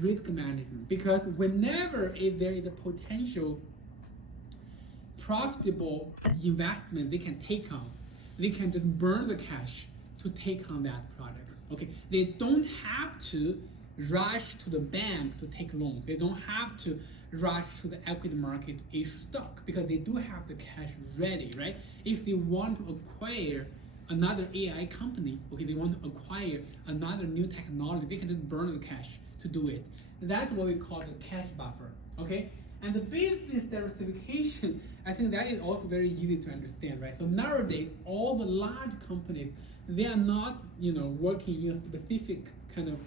risk management, because whenever there is a potential profitable investment they can take on, they can just burn the cash to take on that project. Okay, they don't have to rush to the bank to take loan. They don't have to rush to the equity market to issue stock, because they do have the cash ready, right? If they want to acquire another AI company, okay, they want to acquire another new technology, they can just burn the cash to do it. That's what we call the cash buffer, okay? And the business diversification, I think that is also very easy to understand, right? So nowadays, all the large companies, they are not, working in a specific kind of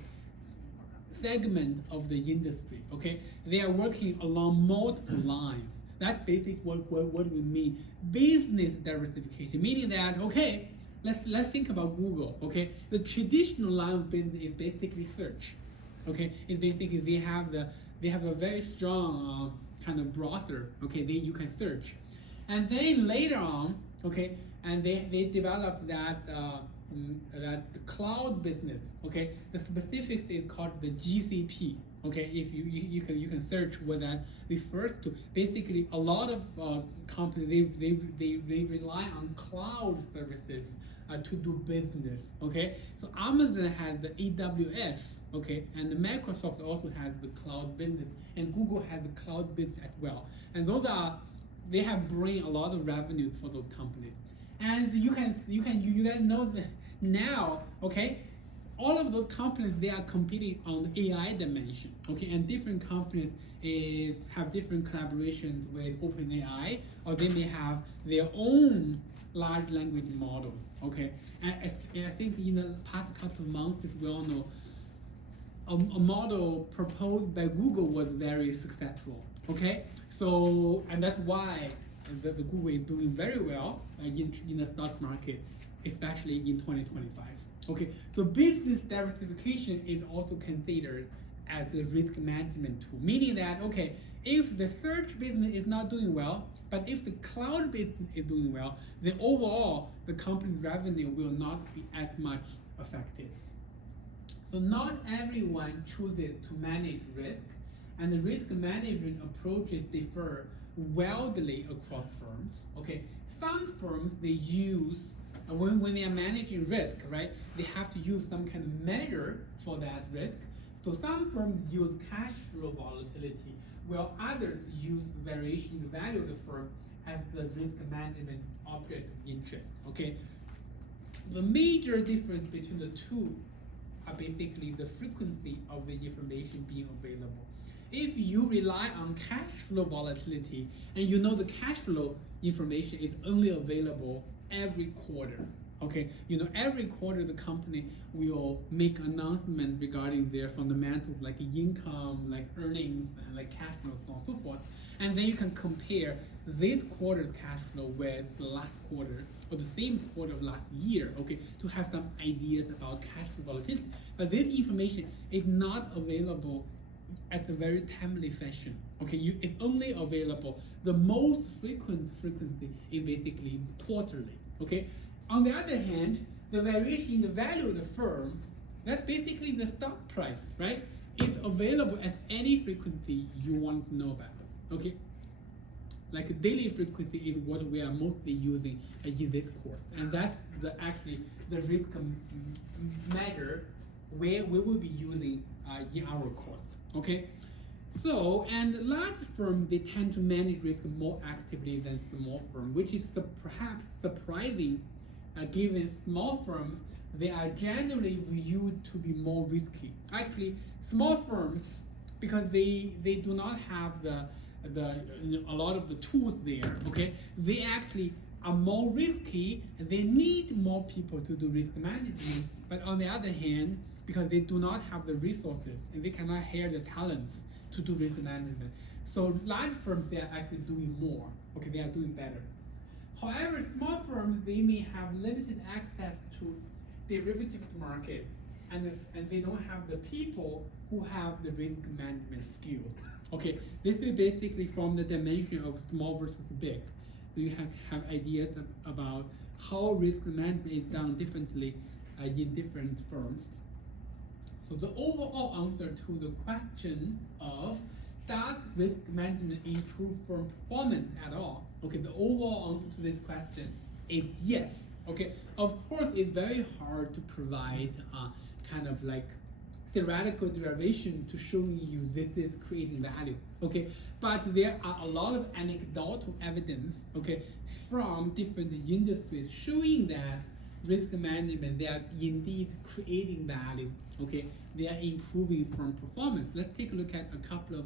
segment of the industry, okay? They are working along multiple lines. That's basically what we mean. Business diversification, meaning that, okay, let's think about Google, okay? The traditional line of business is basically search, okay? It's basically they have a very strong kind of browser, okay? You can search, and then later on, okay, and they developed that the cloud business, okay? The specifics is called the GCP, okay? If you can search what that refers to. Basically, a lot of companies they rely on cloud services to do business, okay? So Amazon has the AWS, okay, and Microsoft also has the cloud business, and Google has the cloud business as well. And they have bring a lot of revenue for those companies. And you guys know that now, okay, all of those companies, they are competing on the AI dimension, okay, and different companies have different collaborations with OpenAI, or they may have their own large language model, okay. And I think in the past couple of months, we all know, a model proposed by Google was very successful, okay. So, and that's why the Google is doing very well in the stock market, especially in 2025. Okay, so business diversification is also considered as a risk management tool, meaning that, okay, if the search business is not doing well, but if the cloud business is doing well, then overall the company's revenue will not be as much affected. So not everyone chooses to manage risk, and the risk management approaches differ wildly across firms. Okay, some firms, they use, when they are managing risk, right, they have to use some kind of measure for that risk. So some firms use cash flow volatility, while others use variation in the value of the firm as the risk management object of interest. Okay, the major difference between the two are basically the frequency of the information being available. If you rely on cash flow volatility, and you know the cash flow information is only available every quarter, okay? Every quarter the company will make announcement regarding their fundamentals like income, like earnings, and like cash flow, so on and so forth. And then you can compare this quarter's cash flow with the last quarter or the same quarter of last year, okay, to have some ideas about cash flow volatility. But this information is not available at a very timely fashion. Okay, it's only available, the most frequency is basically quarterly. Okay, on the other hand, the variation in the value of the firm, that's basically the stock price, right? It's available at any frequency you want to know about. Okay, like daily frequency is what we are mostly using in this course, and that's actually the risk measure where we will be using in our course. Okay, so, and large firms, they tend to manage risk more actively than small firms, which is perhaps surprising, given small firms, they are generally viewed to be more risky. Actually, small firms, because they do not have a lot of the tools there, okay, they actually are more risky, and they need more people to do risk management. But on the other hand, because they do not have the resources and they cannot hire the talents to do risk management, so large firms, they are actually doing more. Okay, they are doing better. However, small firms, they may have limited access to derivatives market, and they don't have the people who have the risk management skills. Okay, this is basically from the dimension of small versus big. So you have ideas about how risk management is done differently in different firms. So the overall answer to the question of does risk management improve firm performance at all? Okay, the overall answer to this question is yes. Okay, of course, it's very hard to provide kind of like theoretical derivation to showing you this is creating value. Okay, but there are a lot of anecdotal evidence, okay, from different industries showing that risk management, they are indeed creating value. Okay, they are improving firm performance. Let's take a look at a couple of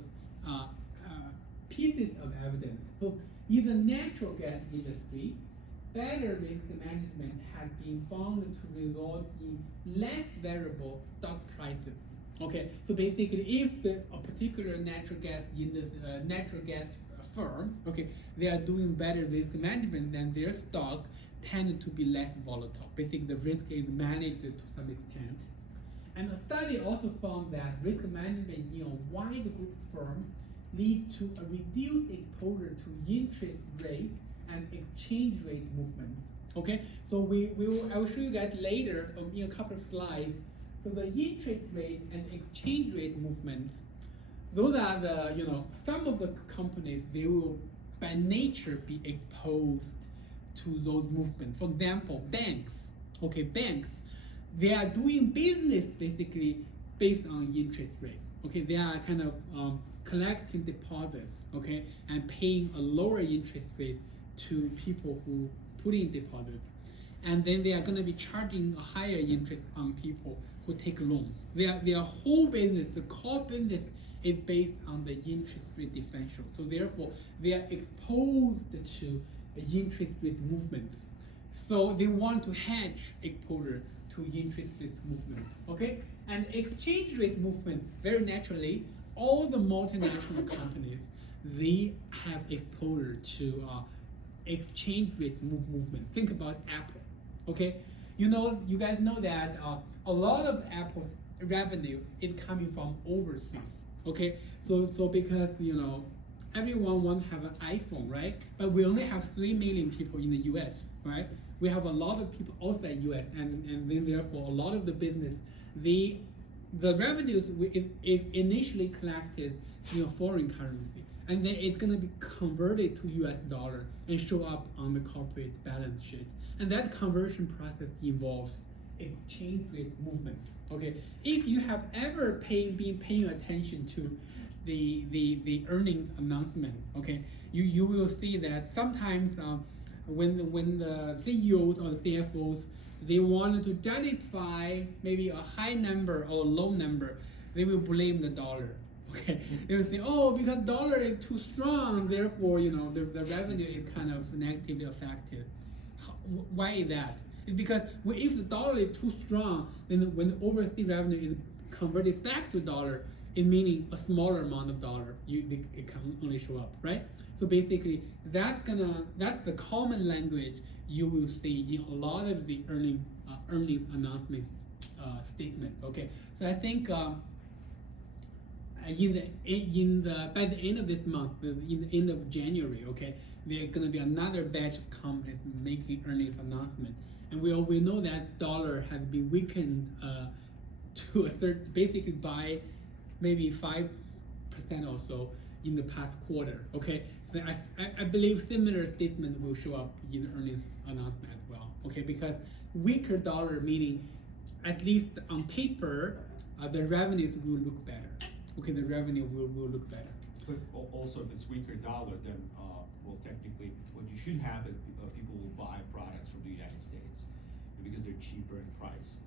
pieces of evidence. So in the natural gas industry, better risk management has been found to result in less variable stock prices. Okay, so basically, if a particular natural gas firm, okay, they are doing better risk management, then their stock tend to be less volatile. Basically, the risk is managed to some extent. And a study also found that risk management in a wide group firm lead to a reduced exposure to interest rate and exchange rate movements. Okay, so I will show you that later in a couple of slides. So the interest rate and exchange rate movements, those are the, some of the companies, they will by nature be exposed to those movements. For example, banks. Okay, banks, they are doing business basically based on interest rate. Okay, they are kind of collecting deposits, okay, and paying a lower interest rate to people who put in deposits. And then they are going to be charging a higher interest on people who take loans. Their whole business, the core business, is based on the interest rate differential. So therefore, they are exposed to interest rate movements. So they want to hedge exposure to interest rate movements. Okay? And exchange rate movement, very naturally, all the multinational companies, they have exposure to exchange rate movement. Think about Apple. Okay? You guys know that a lot of Apple's revenue is coming from overseas. Okay? So because everyone wants to have an iPhone, right? But we only have 3 million people in the US, right? We have a lot of people outside US, and then therefore a lot of the business, the revenues is initially collected in foreign currency, and then it's going to be converted to US dollar and show up on the corporate balance sheet. And that conversion process involves exchange rate movements. Okay, if you have ever been paying attention to the earnings announcement, okay, you will see that sometimes when the CEOs or the CFOs, they wanted to justify maybe a high number or a low number, they will blame the dollar. Okay, they will say, oh, because dollar is too strong, therefore the revenue is kind of negatively affected. Why is that? It's because if the dollar is too strong, then when the overseas revenue is converted back to dollar, it meaning a smaller amount of dollar, it can only show up, right? So basically, that's the common language you will see in a lot of the earnings announcement statement. Okay, so I think by the end of this month, in the end of January, okay, there's gonna be another batch of companies making earnings announcement, and we know that dollar has been weakened to a certain, basically by maybe 5% or so in the past quarter. Okay, so I believe similar statement will show up in the earnings announcement as well. Okay, because weaker dollar meaning, at least on paper, the revenues will look better. Okay, the revenue will look better. But also, if it's weaker dollar, then well, technically, what you should have is people will buy products from the United States because they're cheaper in price.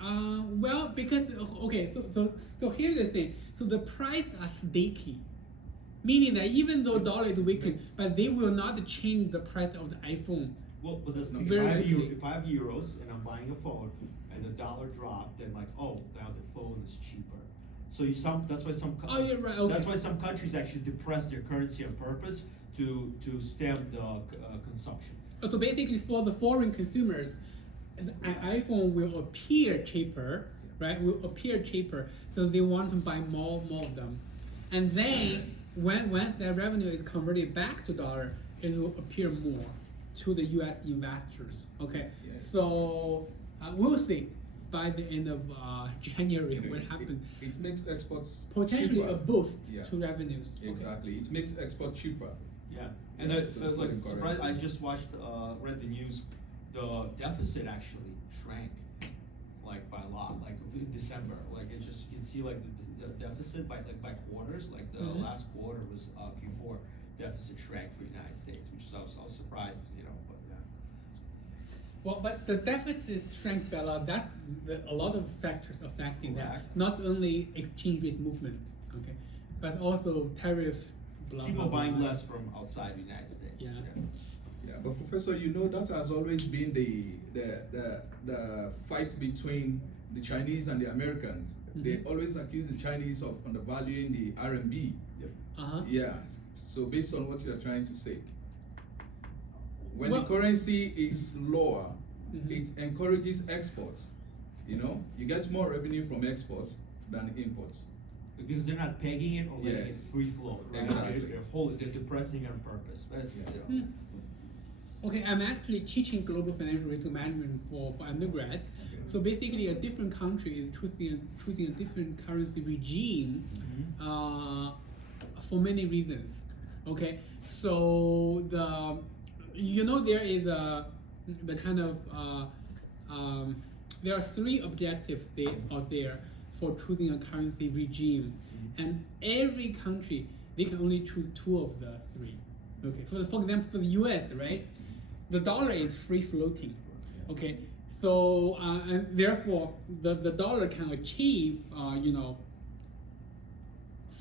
Well, because okay, so here's the thing. So the price are sticky, meaning that even though dollar is weakened, but they will not change the price of the iPhone. Well, but that's if I have euros and I'm buying a phone and the dollar dropped, then like, oh, now the phone is cheaper. So that's why some oh, you're right. Okay. That's why some countries actually depress their currency on purpose to stem the consumption. So basically, for the foreign consumers, an iPhone will appear cheaper, right? Will appear cheaper, so they want to buy more of them, and then once that revenue is converted back to dollar, it will appear more to the U.S. investors. Okay, yes. So we'll see. by the end of January what happened. It makes exports Potentially cheaper. a boost Yeah. to revenues. Exactly. It makes export cheaper. Yeah, and Yeah, that, so like, foreign surprised, I currency. just watched, read the news, the deficit actually shrank, like, by a lot, like, in December, like, it just, you can see, like, the deficit by quarters, like, the Mhm. last quarter was, Q4, deficit shrank for the United States, which is, I was surprised, but, yeah. Well, but the deficit shrank by a lot. A lot of factors affecting that. Correct. Not only exchange rate movement, okay, but also tariffs. Blah, People blah, blah, buying blah. less from outside the United States. Yeah. Yeah, but Professor, that has always been the fight between the Chinese and the Americans. They Mhm. always accuse the Chinese of undervaluing the RMB. Yep. Uh-huh. Yeah. So based on what you're trying to say, when Well- the currency is lower, Mhm. it encourages exports. You get more revenue from exports than imports. Because they're not pegging it or letting it Yes. free flow, right? Exactly. They're depressing it on purpose, but it's, Hmm. Okay, I'm actually teaching global financial risk management for undergrad. So basically, a different country is choosing a different currency regime for many reasons. Okay, so there is the kind of there are three objectives out there for choosing a currency regime, and every country they can only choose two of the three. Okay, for example, for the U.S., right, the dollar is free floating. Okay, so and therefore the dollar can achieve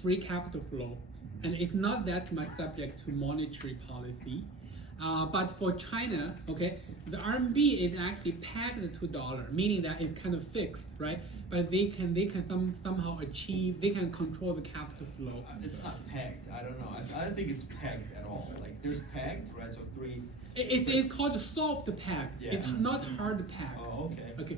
free capital flow, and it's not that much subject to monetary policy. But for China, okay, the RMB is actually pegged to dollar, meaning that it's kind of fixed, right? But they can somehow achieve, they can control the capital flow. It's not pegged. I don't know. I don't think it's pegged at all. Like there's pegged, right? So three. It's called soft peg. Yeah. It's not hard peg. Oh, okay. Okay.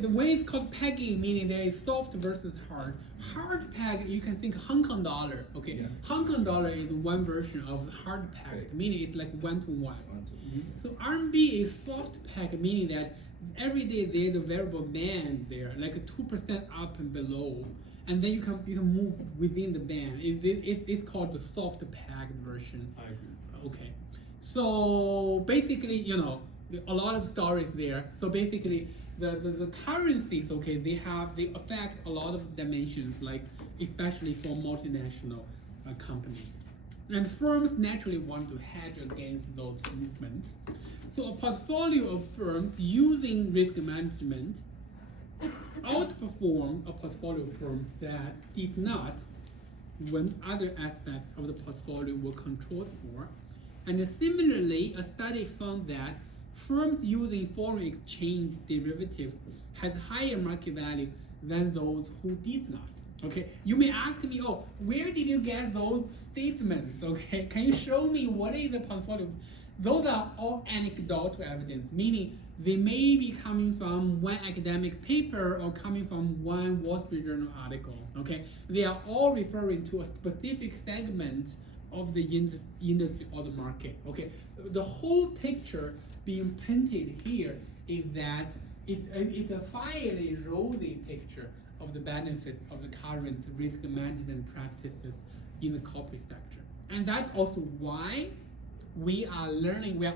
The way it's called pegging, meaning there is soft versus hard. Hard peg, you can think Hong Kong dollar. Okay, Yeah. Hong Kong dollar is one version of hard peg, Right. meaning it's like 1-to-1. One, two. So RMB is soft peg, meaning that every day there's a variable band there, like a 2% up and below, and then you can move within the band. It's called the soft peg version. I agree. Okay, so basically, a lot of stories there. So basically, the currencies, okay, they affect a lot of dimensions, like especially for multinational companies, and firms naturally want to hedge against those movements. So a portfolio of firms using risk management outperformed a portfolio of firms that did not, when other aspects of the portfolio were controlled for. And similarly, a study found that firms using foreign exchange derivatives had higher market value than those who did not. Okay, you may ask me, oh, where did you get those statements? Okay, can you show me what is the portfolio? Those are all anecdotal evidence, meaning they may be coming from one academic paper or coming from one Wall Street Journal article. Okay, they are all referring to a specific segment of the industry or the market. Okay, the whole picture being painted here is that it's a fairly rosy picture of the benefit of the current risk management practices in the corporate sector. And that's also why we are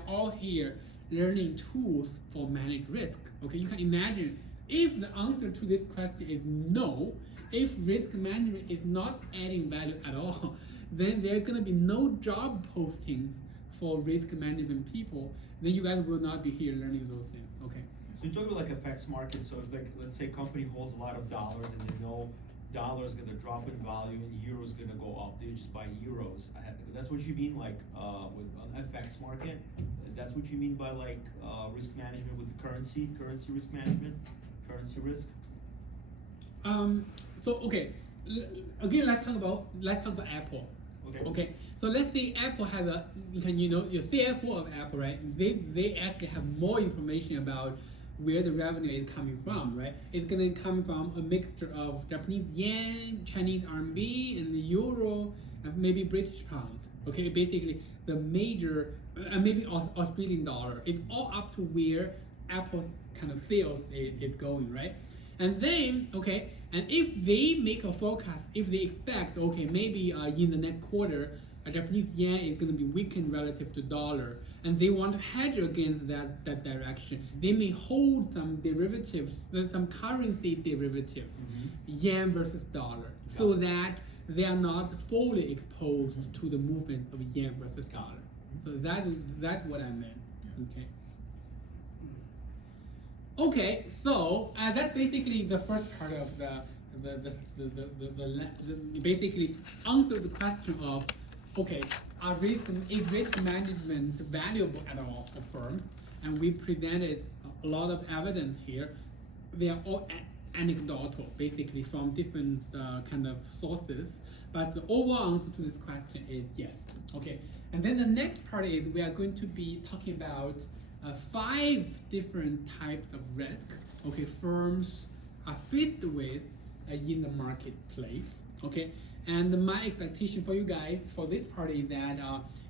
all here learning tools for managed risk. Okay, you can imagine if the answer to this question is no, if risk management is not adding value at all, then there's gonna be no job postings for risk management people, then you guys will not be here learning those things, okay? So you talk about like FX market. So if like let's say a company holds a lot of dollars and they know dollar is gonna drop in value and euro is gonna go up, they just buy euros ahead. That's what you mean, like with an FX market. That's what you mean by like risk management with the currency risk management, currency risk. So okay, again, let's talk about Apple. Okay, so let's say Apple has your CFO of Apple, right? They actually have more information about where the revenue is coming from, right? It's gonna come from a mixture of Japanese yen, Chinese RMB, and the euro, and maybe British pound. Okay, basically the major, maybe Australian dollar. It's all up to where Apple's kind of sales is going, right? And then, okay, and if they make a forecast, if they expect, okay, maybe in the next quarter, Japanese yen is going to be weakened relative to dollar, and they want to hedge against that direction, they may hold some derivatives, some currency derivatives, yen versus dollar, so that they are not fully exposed to the movement of yen versus dollar. So that's what I meant. Okay. Okay, so that's basically the first part of the basically answer the question of, okay, is risk management valuable at all for firms? And we presented a lot of evidence here. They are all anecdotal, basically from different kind of sources. But the overall answer to this question is yes. Okay, and then the next part is we are going to be talking about 5 different types of risk, okay, firms are faced with in the marketplace, okay? And my expectation for you guys for this part is that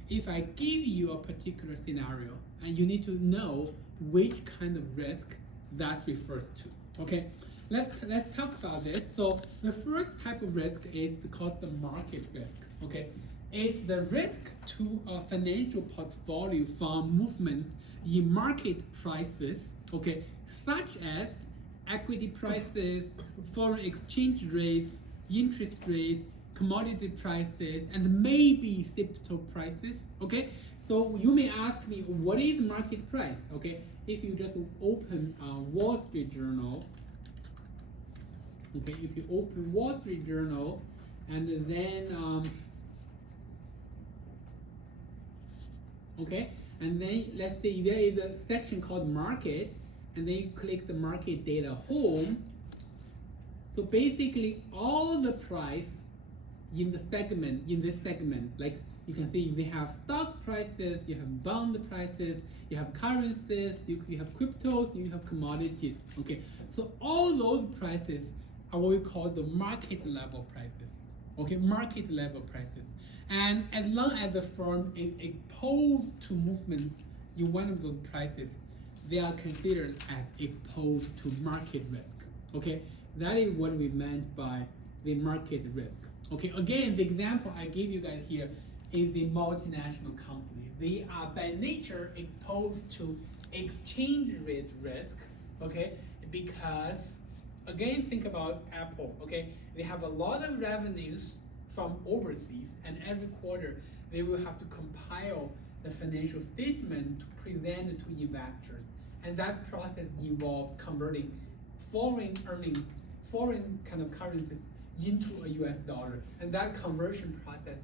if I give you a particular scenario, and you need to know which kind of risk that refers to, okay? Let's talk about this. So the first type of risk is called the market risk, okay? It's the risk to a financial portfolio from movement in market prices, okay, such as equity prices, foreign exchange rates, interest rates, commodity prices, and maybe crypto prices, okay? So you may ask me, what is market price, okay? If you just open Wall Street Journal, okay, if you open Wall Street Journal, and then, okay, and then let's say there is a section called market, and then you click the market data home. So basically all the price in this segment, like you can see they have stock prices, you have bond prices, you have currencies, you have cryptos, you have commodities, okay? So all those prices are what we call the market level prices, okay? Market level prices. And as long as the firm is exposed to movements in one of those prices, they are considered as exposed to market risk, okay? That is what we meant by the market risk. Okay, again, the example I gave you guys here is the multinational company. They are by nature exposed to exchange rate risk, okay? Because, again, think about Apple, okay? They have a lot of revenues from overseas, and every quarter they will have to compile the financial statement to present it to investors. And that process involves converting foreign kind of currencies into a US dollar. And that conversion process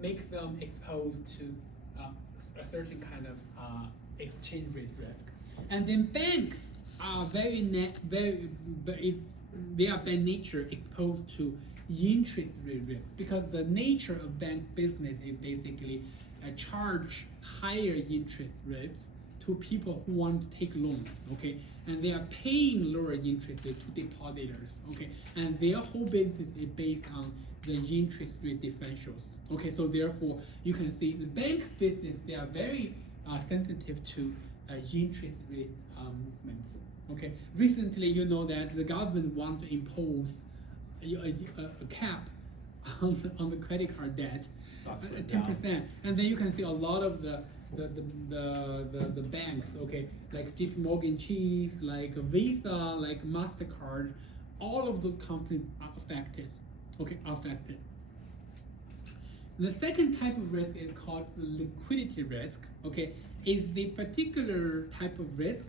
makes them exposed to a certain kind of exchange rate risk. And then banks are they are by nature exposed to interest rate risk, because the nature of bank business is basically charge higher interest rates to people who want to take loans, okay? And they are paying lower interest rate to depositors, okay? And their whole business is based on the interest rate differentials, okay? So therefore, you can see the bank business, they are very sensitive to interest rate movements, okay? Recently, you know that the government want to impose a cap on the credit card debt, 10%, and then you can see a lot of the banks, okay, like JP Morgan Chase, like Visa, like MasterCard, all of those companies are affected, okay, affected. The second type of risk is called liquidity risk, okay, is the particular type of risk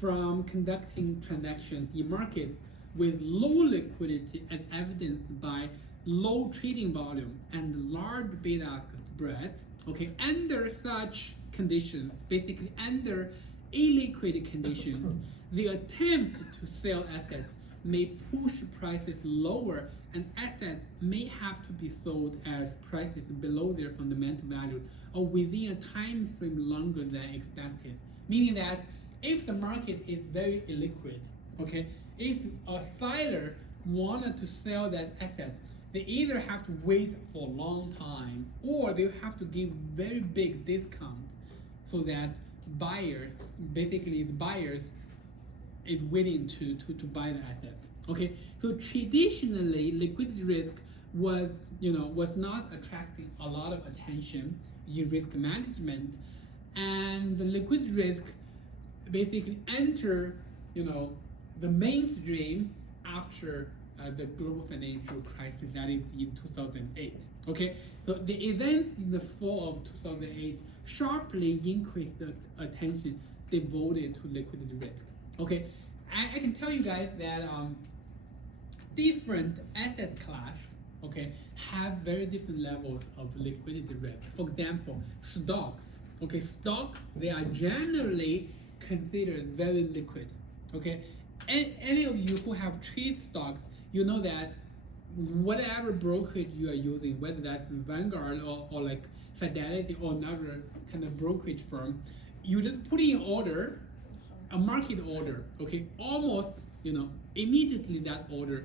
from conducting transactions in market with low liquidity as evidenced by low trading volume and large bid-ask spread. Okay, under such conditions, basically under illiquid conditions, the attempt to sell assets may push prices lower, and assets may have to be sold at prices below their fundamental value or within a time frame longer than expected. Meaning that if the market is very illiquid, okay, if a seller wanted to sell that asset, they either have to wait for a long time, or they have to give very big discounts so that buyers, basically the buyers, is willing to buy the assets. Okay, so traditionally liquidity risk was not attracting a lot of attention in risk management, and the liquidity risk basically enter the mainstream after the global financial crisis, that is in 2008. Okay, so the event in the fall of 2008 sharply increased the attention devoted to liquidity risk. Okay, I can tell you guys that different asset class, okay, have very different levels of liquidity risk. For example, stocks. Okay, stocks, they are generally considered very liquid. Okay, any of you who have trade stocks, you know that whatever brokerage you are using, whether that's Vanguard or like Fidelity or another kind of brokerage firm, you just put in order, a market order, okay, almost immediately that order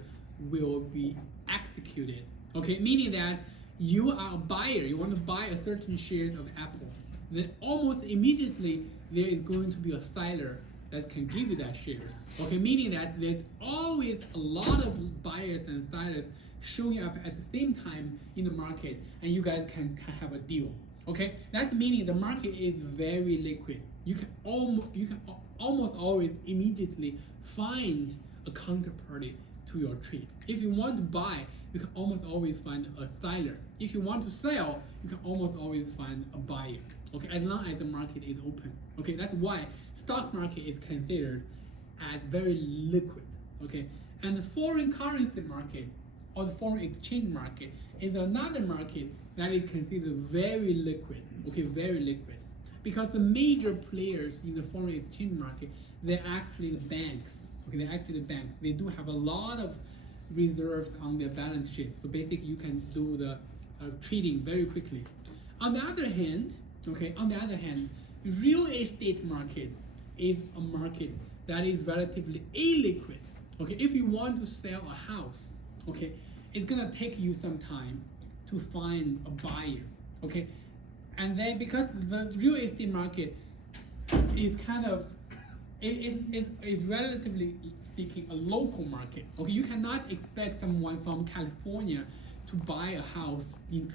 will be executed. Okay, meaning that you are a buyer, you want to buy a certain share of Apple, then almost immediately there is going to be a seller that can give you that shares. Okay, meaning that there's always a lot of buyers and sellers showing up at the same time in the market, and you guys can have a deal. Okay, that's meaning the market is very liquid. You can almost always immediately find a counterparty to your trade. If you want to buy, you can almost always find a seller. If you want to sell, you can almost always find a buyer. Okay, as long as the market is open. Okay, that's why stock market is considered as very liquid. Okay, and the foreign currency market or the foreign exchange market is another market that is considered very liquid. Okay, very liquid, because the major players in the foreign exchange market, they're actually the banks. Okay, they're actually the banks. They do have a lot of reserves on their balance sheet, so basically you can do the trading very quickly. On the other hand, real estate market is a market that is relatively illiquid. Okay, if you want to sell a house, okay, it's gonna take you some time to find a buyer. Okay, and then because the real estate market is kind of is relatively speaking a local market. Okay, you cannot expect someone from California to buy a house in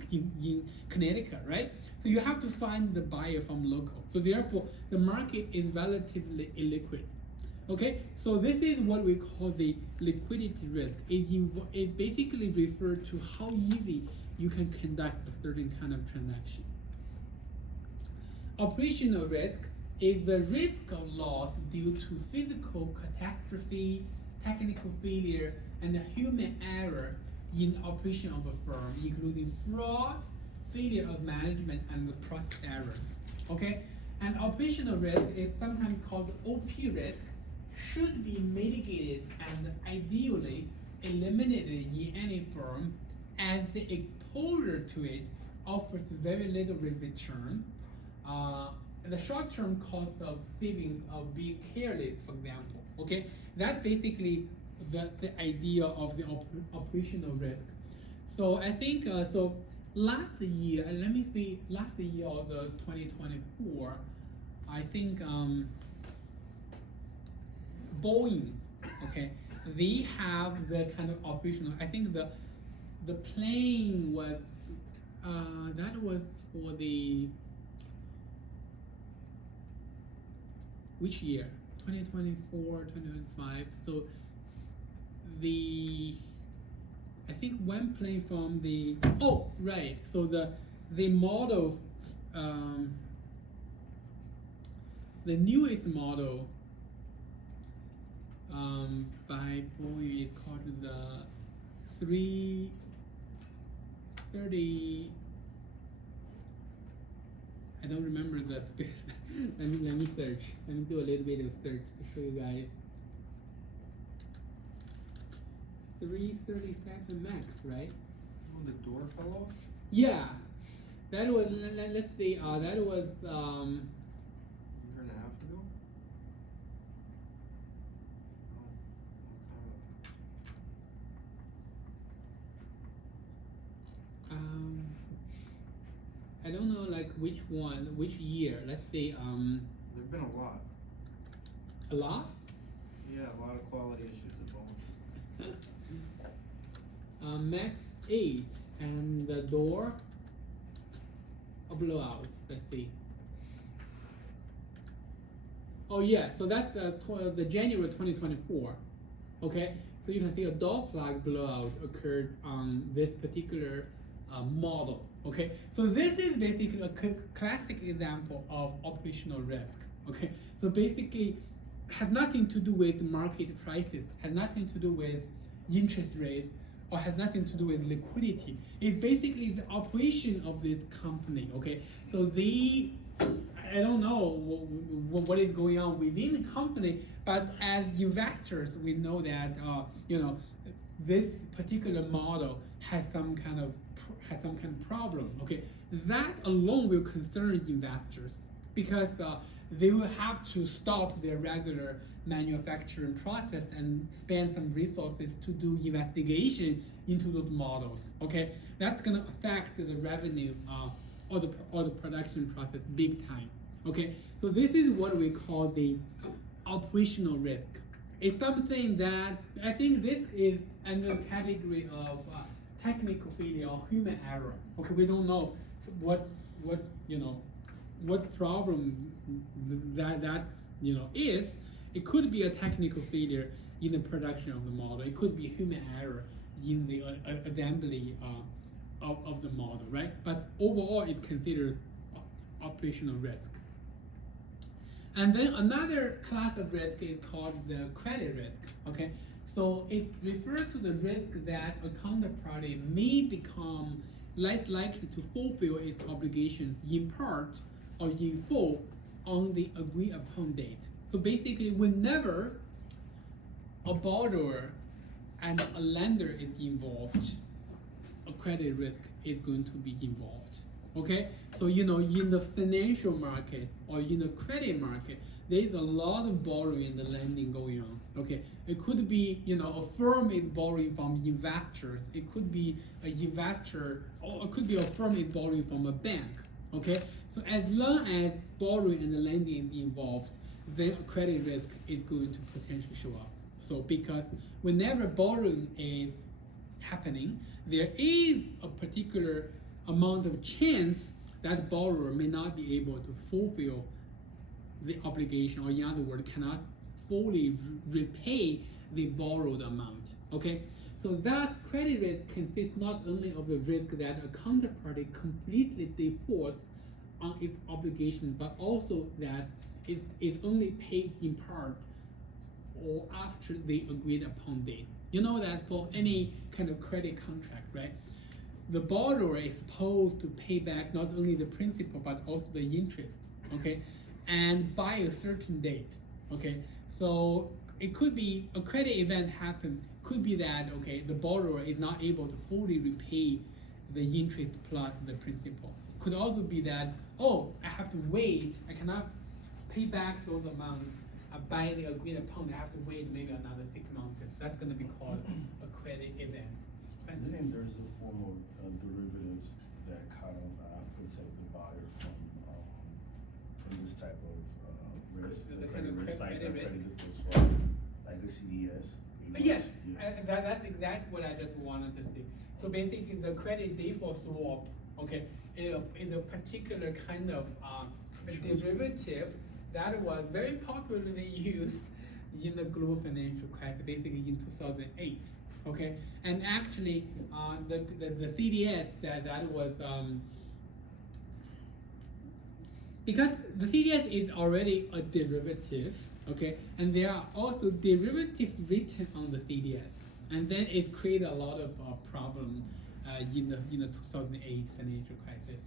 Connecticut, right? So you have to find the buyer from local. So therefore, the market is relatively illiquid. Okay, so this is what we call the liquidity risk. It basically refers to how easy you can conduct a certain kind of transaction. Operational risk is the risk of loss due to physical catastrophe, technical failure, and human error in the operation of a firm, including fraud, failure of management, and the process errors. Okay, and operational risk is sometimes called OP risk, should be mitigated and ideally eliminated in any firm, as the exposure to it offers very little risk return. The short-term cost of savings of being careless, for example. Okay, that's basically the idea of the operational risk. So I think so. Last year, last year or the 2024, I think Boeing, okay, they have the kind of operational. I think the plane was that was for the which year? 2024, 2025. So I think one plane from the right. So the model, the newest model by Boeing is called the 330. I don't remember the let me search. Let me do a little bit of search to show you guys. 337 Max, right? When the door fell off? Yeah, that was. Let's see. That was. A year and a half ago? I don't know, like which one, which year. Let's say. There've been a lot. A lot? Yeah, a lot of quality issues involved. Max 8 and the door a blowout. Let's see. Oh yeah, so that's the January 2024. Okay, so you can see a door plug blowout occurred on this particular model. Okay, so this is basically a classic example of operational risk. Okay, so basically has nothing to do with market prices, has nothing to do with interest rates, or has nothing to do with liquidity. It's basically the operation of this company. Okay, so I don't know what is going on within the company, but as investors, we know that this particular model has some kind of problem. Okay, that alone will concern investors because they will have to stop their regular manufacturing process and spend some resources to do investigation into those models. Okay, that's gonna affect the revenue or the production process big time. Okay, so this is what we call the operational risk. It's something that I think this is under the category of technical failure or human error. Okay, we don't know what problem that is. It could be a technical failure in the production of the model. It could be human error in the assembly of the model, right? But overall, it's considered operational risk. And then another class of risk is called the credit risk. Okay, so it refers to the risk that a counterparty may become less likely to fulfill its obligations in part or in full on the agreed upon date. So basically, whenever a borrower and a lender is involved, a credit risk is going to be involved. Okay, so in the financial market or in the credit market, there's a lot of borrowing and lending going on. Okay, it could be a firm is borrowing from investors. It could be an investor, or it could be a firm is borrowing from a bank. Okay, so as long as borrowing and lending is involved, then a credit risk is going to potentially show up. So because whenever borrowing is happening, there is a particular amount of chance that borrower may not be able to fulfill the obligation, or in other words, cannot fully repay the borrowed amount. Okay, so that credit risk consists not only of the risk that a counterparty completely defaults on its obligation, but also that it only paid in part or after the agreed upon date. You know that for any kind of credit contract, right? The borrower is supposed to pay back not only the principal but also the interest, okay? And by a certain date, okay? So it could be a credit event happen, could be that, okay, the borrower is not able to fully repay the interest plus the principal. Could also be that, oh, I have to wait, I cannot pay back those amounts by the agreed upon, I have to wait maybe another 6 months. That's gonna be called a credit event. Then there's a form of derivatives that kind of protect the buyer from this type of risk, The credit kind of risk, like credit the risk? credit default swap, like the CDS. Yes, Yeah. that's exactly what I just wanted to say. So basically, the credit default swap, okay, is a particular kind of derivative that was very popularly used in the global financial crisis, basically in 2008. Okay, and actually, the CDS that was because the CDS is already a derivative, okay, and there are also derivatives written on the CDS, and then it created a lot of problem in the 2008 financial crisis.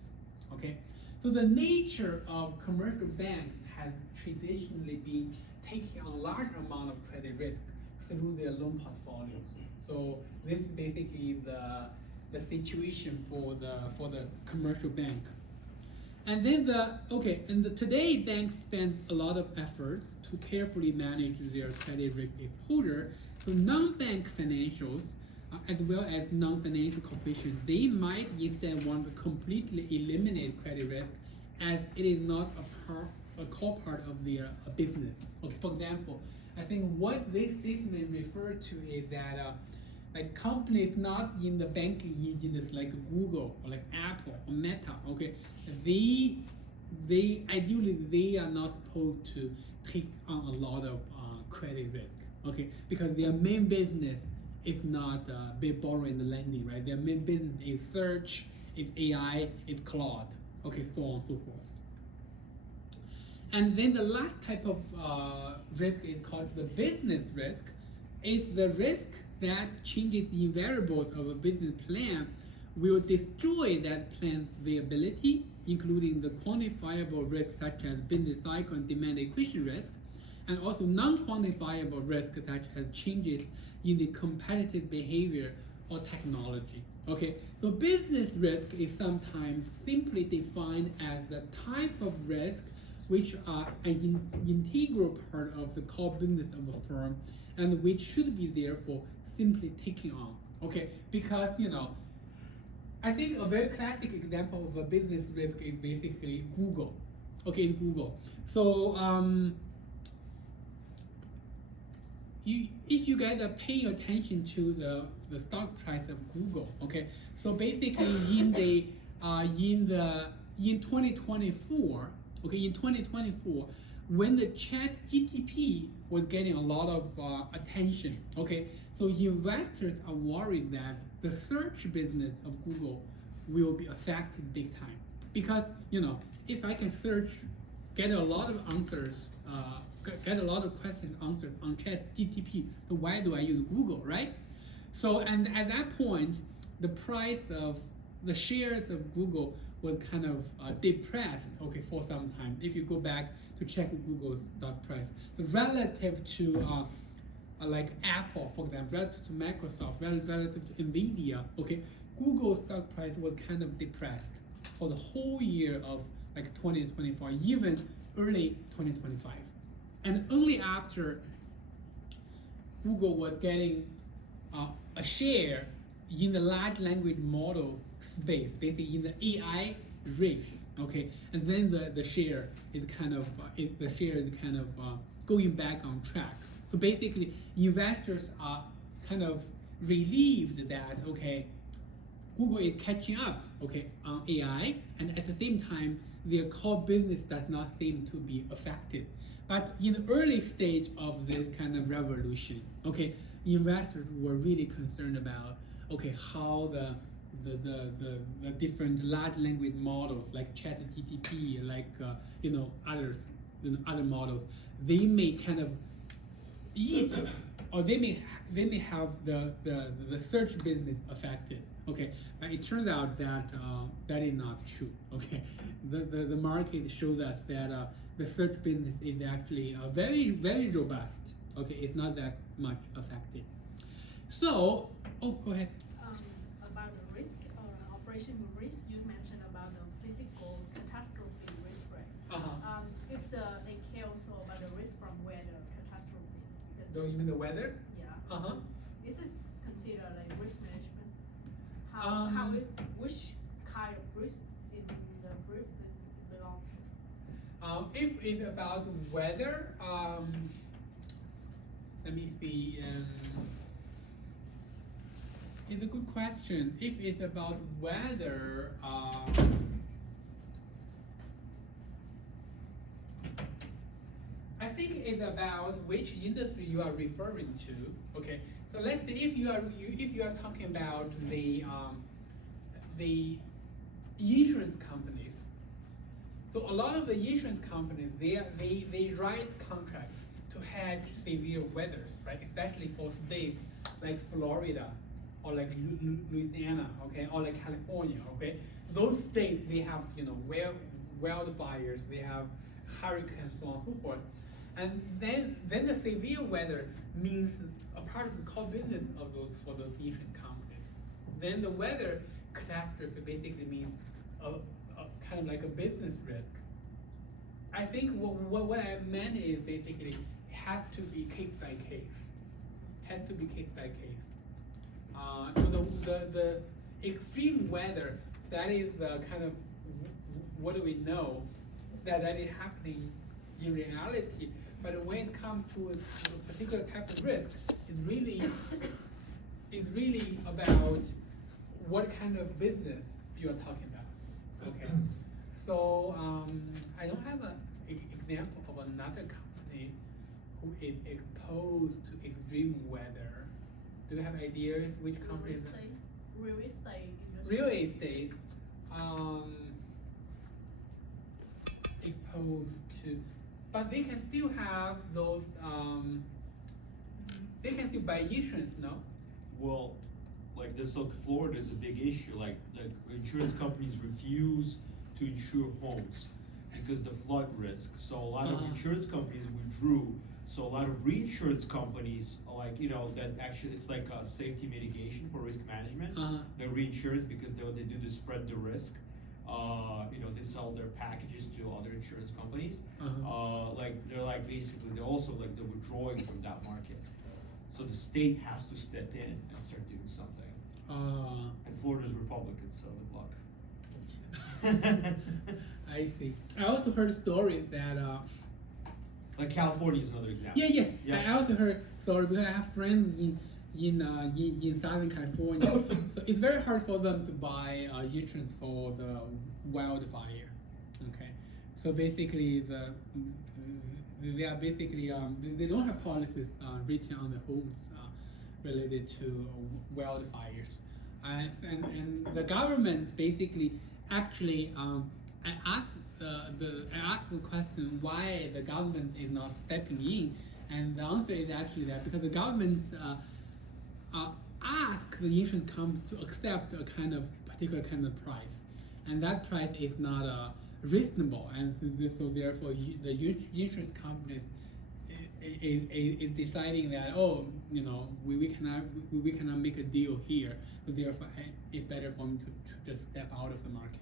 Okay, so the nature of commercial banks has traditionally been taking a large amount of credit risk through their loan portfolios. So this is basically the situation for the commercial bank. And then today banks spend a lot of efforts to carefully manage their credit risk exposure. So non-bank financials, as well as non-financial corporations, they might instead want to completely eliminate credit risk as it is not a core part of their business. Okay, for example, I think what this statement refers to is that like companies not in the banking business like Google or like Apple or Meta, okay, they ideally they are not supposed to take on a lot of credit risk, okay, because their main business is not borrowing and lending, right? Their main business is search, is AI, is cloud, okay, so on and so forth. And then the last type of risk is called the business risk. It's the risk that changes the variables of a business plan will destroy that plan's viability, including the quantifiable risks such as business cycle and demand equation risk, and also non-quantifiable risks such as changes in the competitive behavior or technology. Okay, so business risk is sometimes simply defined as the type of risk which are an integral part of the core business of a firm and which should be therefore simply taking on. Okay, because I think a very classic example of a business risk is basically Google. Okay, Google. So if you guys are paying attention to the stock price of Google, okay, so basically in 2024, okay, in 2024, when the chat GTP was getting a lot of attention, okay, so investors are worried that the search business of Google will be affected big time. Because, if I can search, get a lot of answers, get a lot of questions answered on chat GTP, so why do I use Google, right? So, and at that point, the price of the shares of Google was kind of depressed, okay, for some time. If you go back to check Google's stock price, so relative to like Apple, for example, relative to Microsoft, relative to Nvidia, okay, Google's stock price was kind of depressed for the whole year of like 2024, even early 2025, and only after Google was getting a share in the large language model space, basically in the AI race, okay, and then the share is kind of going back on track. So basically, investors are kind of relieved that okay, Google is catching up, okay, on AI, and at the same time, their core business does not seem to be affected. But in the early stage of this kind of revolution, okay, investors were really concerned about okay how the different large language models like ChatGPT, like others, other models, they may kind of eat, or they may have the search business affected. Okay, but it turns out that that is not true. Okay, the market shows us that the search business is actually very robust. Okay, it's not that much affected. So, go ahead. About the risk or operational risk, you mentioned about the physical catastrophe risk, right? If they care also about the risk from weather catastrophe. So you mean the weather? Yeah. Is it considered like risk management? Which kind of risk in the group it belongs to? If it's about weather, let me see. It's a good question. If it's about weather, I think it's about which industry you are referring to. Okay, so let's say if you are talking about the insurance companies. So a lot of the insurance companies they write contracts to hedge severe weather, right? Especially for states like Florida or like Louisiana, okay, or like California, okay. Those states they have wildfires, they have hurricanes, so on and so forth. And then the severe weather means a part of the core business of those insurance companies. Then the weather catastrophe basically means a kind of like a business risk. I think what I meant is basically it has to be case by case. Has to be case by case. So the extreme weather, that is the kind of what do we know that is happening in reality. But when it comes to a particular type of risk, it's really about what kind of business you are talking about. Okay. So I don't have an example of another company who is exposed to extreme weather. Do you have ideas which companies? Real estate industry. Real estate exposed to, but they can still have those. They can still buy insurance, no? Well, like this, look, Florida is a big issue. Like insurance companies refuse to insure homes because the flood risk. So a lot of insurance companies withdrew. So a lot of reinsurance companies, like that actually it's like a safety mitigation for risk management. The reinsurance because they do to spread the risk. They sell their packages to other insurance companies. They're withdrawing from that market. So the state has to step in and start doing something. And Florida's Republican, so good luck. I see. I also heard stories that. Like California is another example. Yeah. Yes. I also heard stories because I have friends in Southern California. So it's very hard for them to buy insurance for the wildfire. Okay, so basically they are basically they don't have policies written on the homes related to wildfires, and the government basically actually I asked the question why the government is not stepping in, and the answer is actually that because the government ask the insurance company to accept a particular kind of price, and that price is not reasonable, and so therefore the insurance companies is deciding that we cannot make a deal here, so therefore it's better for them to just step out of the market.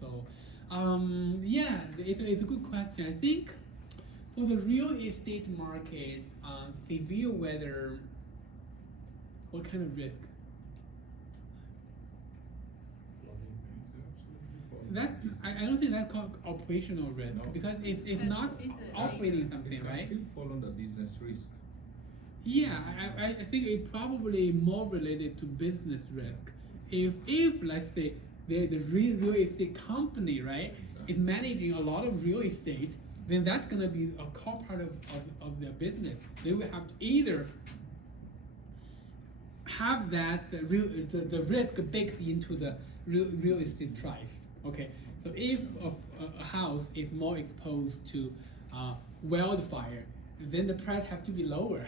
So it's a good question. I think for the real estate market, severe weather. What kind of risk? That I don't think that's called operational risk because it's not operating something, It can right? still fall under business risk. Yeah, I think it's probably more related to business risk. If let's say the real estate company, right, is managing a lot of real estate, then that's gonna be a core part of their business. They will have to either have that the risk baked into the real estate price. Okay, so if a house is more exposed to wildfire, then the price have to be lower.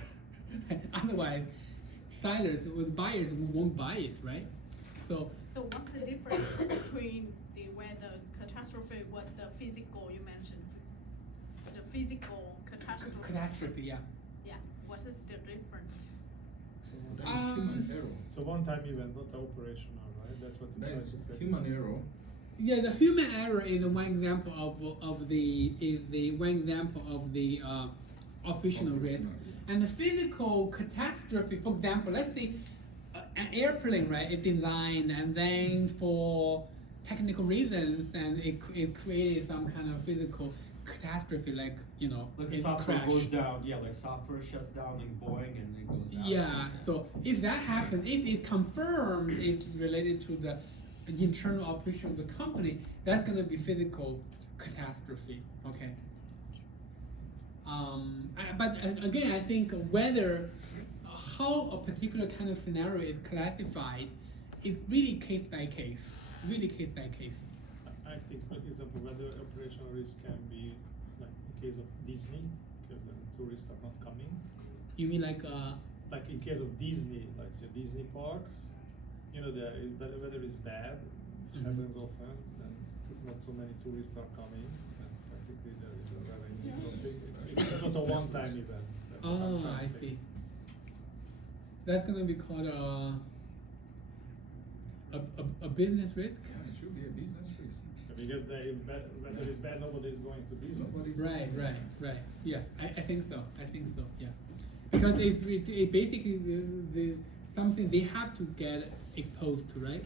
Otherwise, buyers won't buy it, right? So what's the difference between the weather catastrophe, what the physical you mentioned, the physical catastrophe? Catastrophe, yeah. Yeah, what is the difference? That is human error. So one-time event, not operational, right? That's what you're That trying is to say. human error. Yeah, the human error is one example of the operational risk, and the physical catastrophe. For example, let's say an airplane, right, is designed and then for technical reasons, and it created some kind of physical catastrophe, like Like it software crashed. goes down, like software shuts down in Boeing and it goes down. Yeah, so if that happens, if it's confirmed it's related to the internal operation of the company, that's going to be physical catastrophe, okay? But again, I think whether how a particular kind of scenario is classified is really case by case, really case by case. I think, for example, whether operational risk can be like in case of Disney, because the tourists are not coming. You mean like in case of Disney, like say Disney parks, the weather is bad, which happens often, and not so many tourists are coming, and practically there is a revenue dropping. It's not a one-time event. That's what I'm trying I to say. see. That's gonna be called a business risk. Yeah, it should be a business risk. Because weather is bad, nobody is going to Disney. Right. Yeah, I think so. Yeah, because it's basically the something they have to get exposed to, right?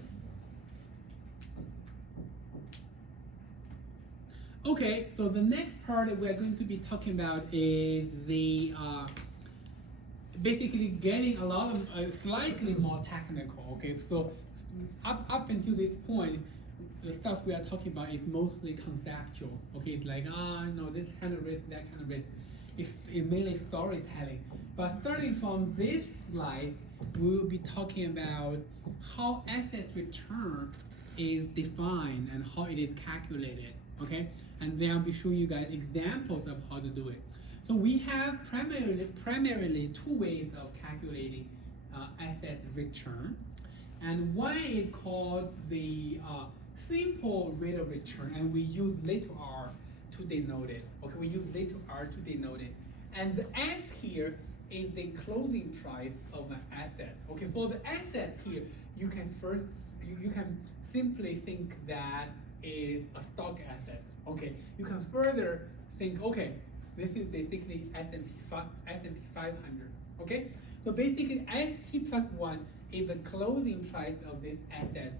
Okay, so the next part that we're going to be talking about is the basically getting a lot of slightly more technical. Okay, so up until this point, the stuff we are talking about is mostly conceptual. Okay, it's like no, this kind of risk, that kind of risk. It's mainly storytelling. But starting from this slide, we will be talking about how asset return is defined and how it is calculated. Okay, and then I'll be showing you guys examples of how to do it. So we have primarily two ways of calculating asset return, and one is called the simple rate of return, and we use little r to denote it. Okay, we use little r to denote it, and the S here is the closing price of an asset. Okay, for the asset here, you can you can simply think that is a stock asset. Okay, you can further think, okay, this is basically S&P 500. Okay, so basically ST plus 1 is the closing price of this asset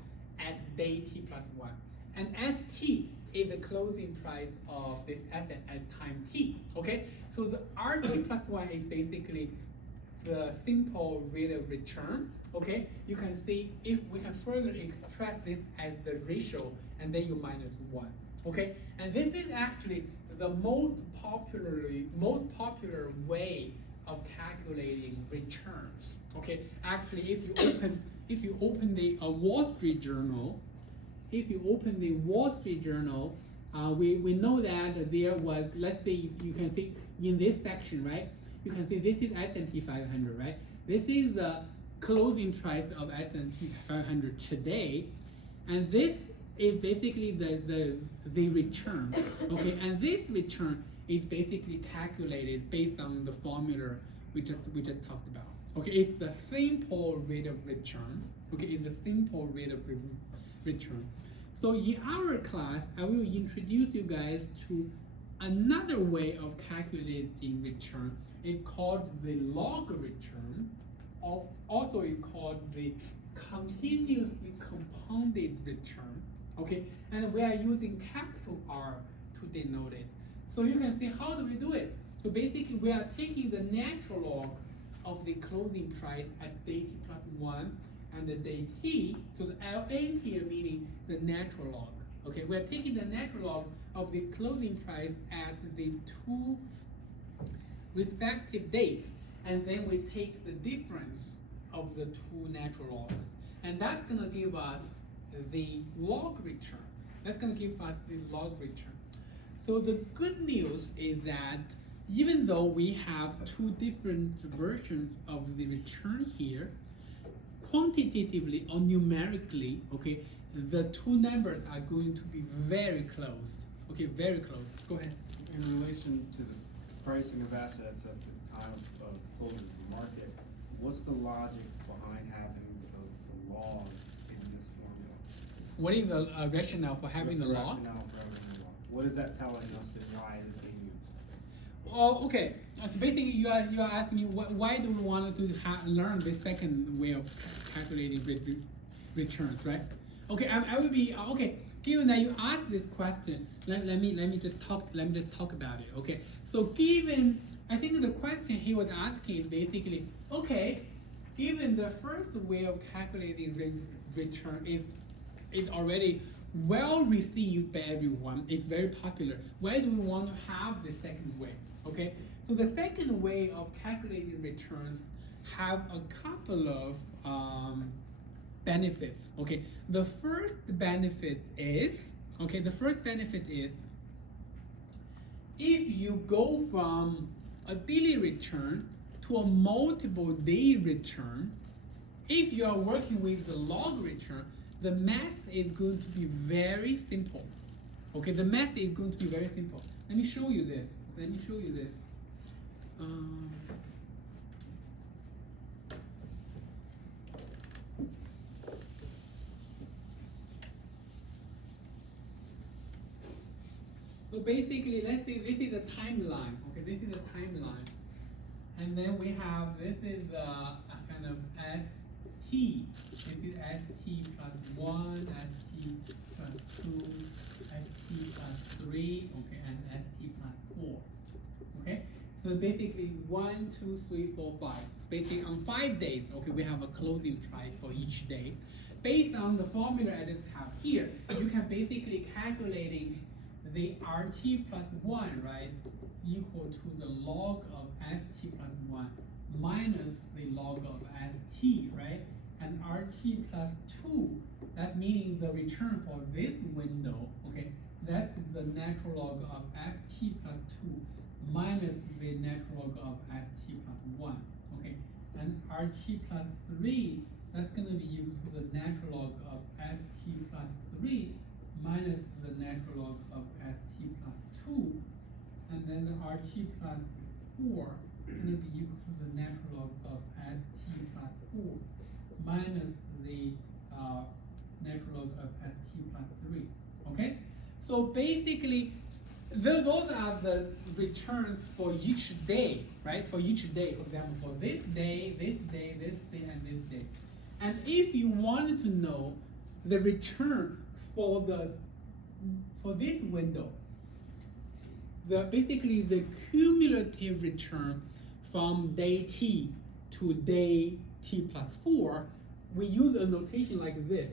at day T plus 1, and ST is the closing price of this asset at time T. Okay, so the RT plus 1 is basically the simple rate of return. Okay, you can see if we can further express this as the ratio, and then you minus 1. Okay, and this is actually the most popular way of calculating returns. Okay, actually, if you open the Wall Street Journal, we know that there was, let's say, you can see in this section, right? You can see this is S&P 500, right? This is the closing price of S&P 500 today, and this is basically the return. Okay, and this return is basically calculated based on the formula we just talked about. Okay, it's the simple rate of return. Okay, it's the simple rate of return. So in our class, I will introduce you guys to another way of calculating return. It's called the log return, or also it's called the continuously compounded return. Okay, and we are using capital R to denote it. So you can see, how do we do it? So basically, we are taking the natural log of the closing price at day T plus 1 and the day T. So the LN here meaning the natural log. Okay, we are taking the natural log of the closing price at the two respective dates, and then we take the difference of the two natural logs, and that's gonna give us the log return. That's gonna give us the log return. So the good news is that even though we have two different versions of the return here, quantitatively or numerically, okay, the two numbers are going to be very close. Okay, very close. Go ahead. In relation to the pricing of assets at the time of close of the market, what's the logic behind having the log in this formula? What is the rationale for having the log? Rationale for having the log? What is that telling us, and why is it being used? Oh, okay. So basically, you are asking me why do we want to learn the second way of calculating returns, right? Okay, I will be okay. Given that you asked this question, let me just talk about it. Okay, so given, I think the question he was asking is basically, okay, given the first way of calculating return is already well received by everyone, it's very popular, why do we want to have the second way? Okay, so the second way of calculating returns have a couple of benefits. Okay, the first benefit is, if you go from a daily return to a multiple day return, if you are working with the log return, the math is going to be very simple. Okay, the math is going to be very simple. Let me show you this. So basically, let's say this is a timeline. Okay, this is a timeline, and then we have, this is a kind of ST. This is ST plus 1, ST plus 2, ST plus 3. 3, okay, and st plus 4. Okay, so basically 1, 2, 3, 4, 5. So basically on 5 days, okay, we have a closing price for each day. Based on the formula I just have here, you can basically calculating the RT plus 1, right, equal to the log of ST plus 1 minus the log of ST, right? And RT plus 2, that meaning the return for this window, okay, that's the natural log of ST plus 2 minus the natural log of ST plus 1, okay? And RT plus 3, that's going to be equal to the natural log of ST plus 3 minus the natural log of ST plus 2, and then the RT plus 4 is going to be equal to the natural log of ST plus 4 minus the natural log of ST plus 3, okay? So basically, those are the returns for each day, right? For each day, for example, for this day, this day, this day, and this day. And if you wanted to know the return for this window, basically the cumulative return from day t to day t plus 4, we use a notation like this,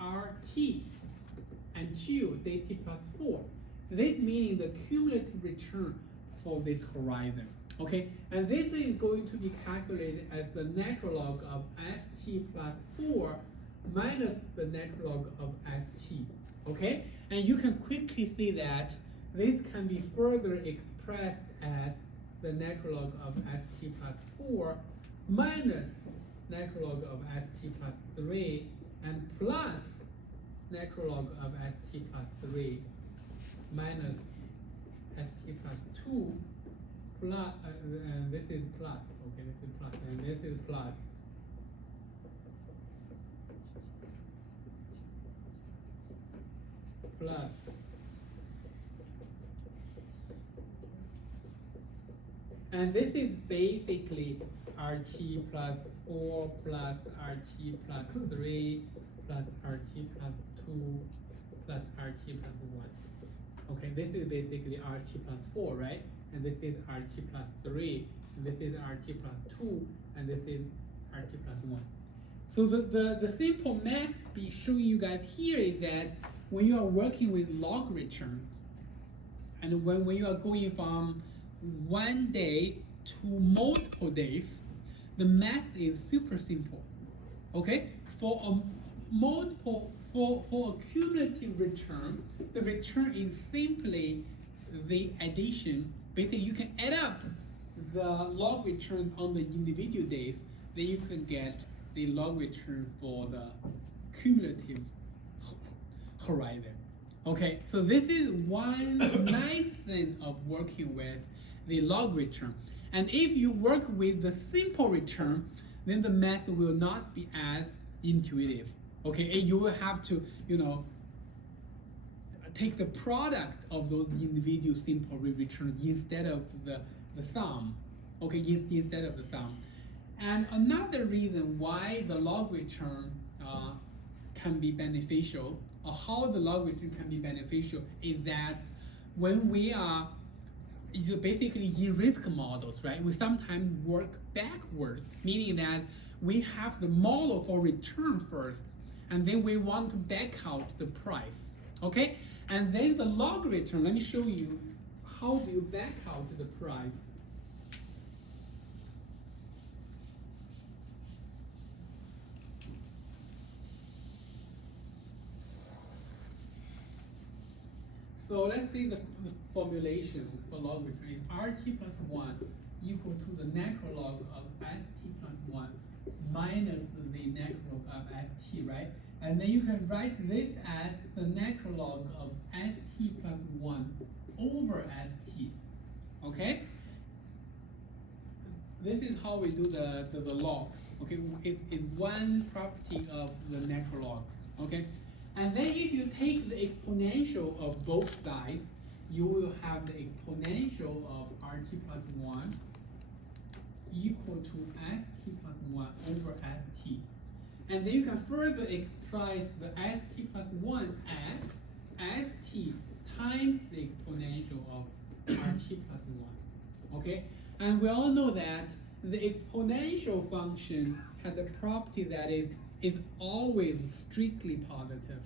RT until day t plus 4. This meaning the cumulative return for this horizon. Okay, and this is going to be calculated as the natural log of st plus 4 minus the natural log of st. Okay, and you can quickly see that this can be further expressed as the natural log of st plus 4 minus natural log of st plus 3 and plus natural log of st plus 3 minus st plus 2 plus, and this is plus, okay, this is plus, and this is plus. Plus. And this is basically RT plus 4 plus RT plus 3 plus RT plus 2 plus RT plus 1. Okay, this is basically RT plus 4, right? And this is RT plus 3, and this is RT plus 2, and this is RT plus 1. So the simple math be showing you guys here is that when you are working with log return, and when you are going from 1 day to multiple days, the math is super simple. Okay? For a cumulative return, the return is simply the addition. Basically, you can add up the log return on the individual days, then you can get the log return for the cumulative horizon. Okay, so this is one nice thing of working with the log return. And if you work with the simple return, then the math will not be as intuitive. Okay, and you will have to, take the product of those individual simple returns instead of the sum. Okay, instead of the sum. And another reason why the log return can be beneficial, or how the log return can be beneficial, is that when we are basically in risk models, right? We sometimes work backwards, meaning that we have the model for return first, and then we want to back out the price. Okay, and then the log return. Let me show you how do you back out the price. So let's see the formulation for log return. RT plus 1 equal to the natural log of ST plus 1 minus the natural log of ST, right? And then you can write this as the natural log of ST plus 1 over ST, okay? This is how we do the logs, okay? It's one property of the natural logs, okay? And then if you take the exponential of both sides, you will have the exponential of RT plus 1 equal to ST plus 1 over ST. And then you can further express the ST plus 1 as ST times the exponential of RT plus 1. Okay? And we all know that the exponential function has a property that is always strictly positive.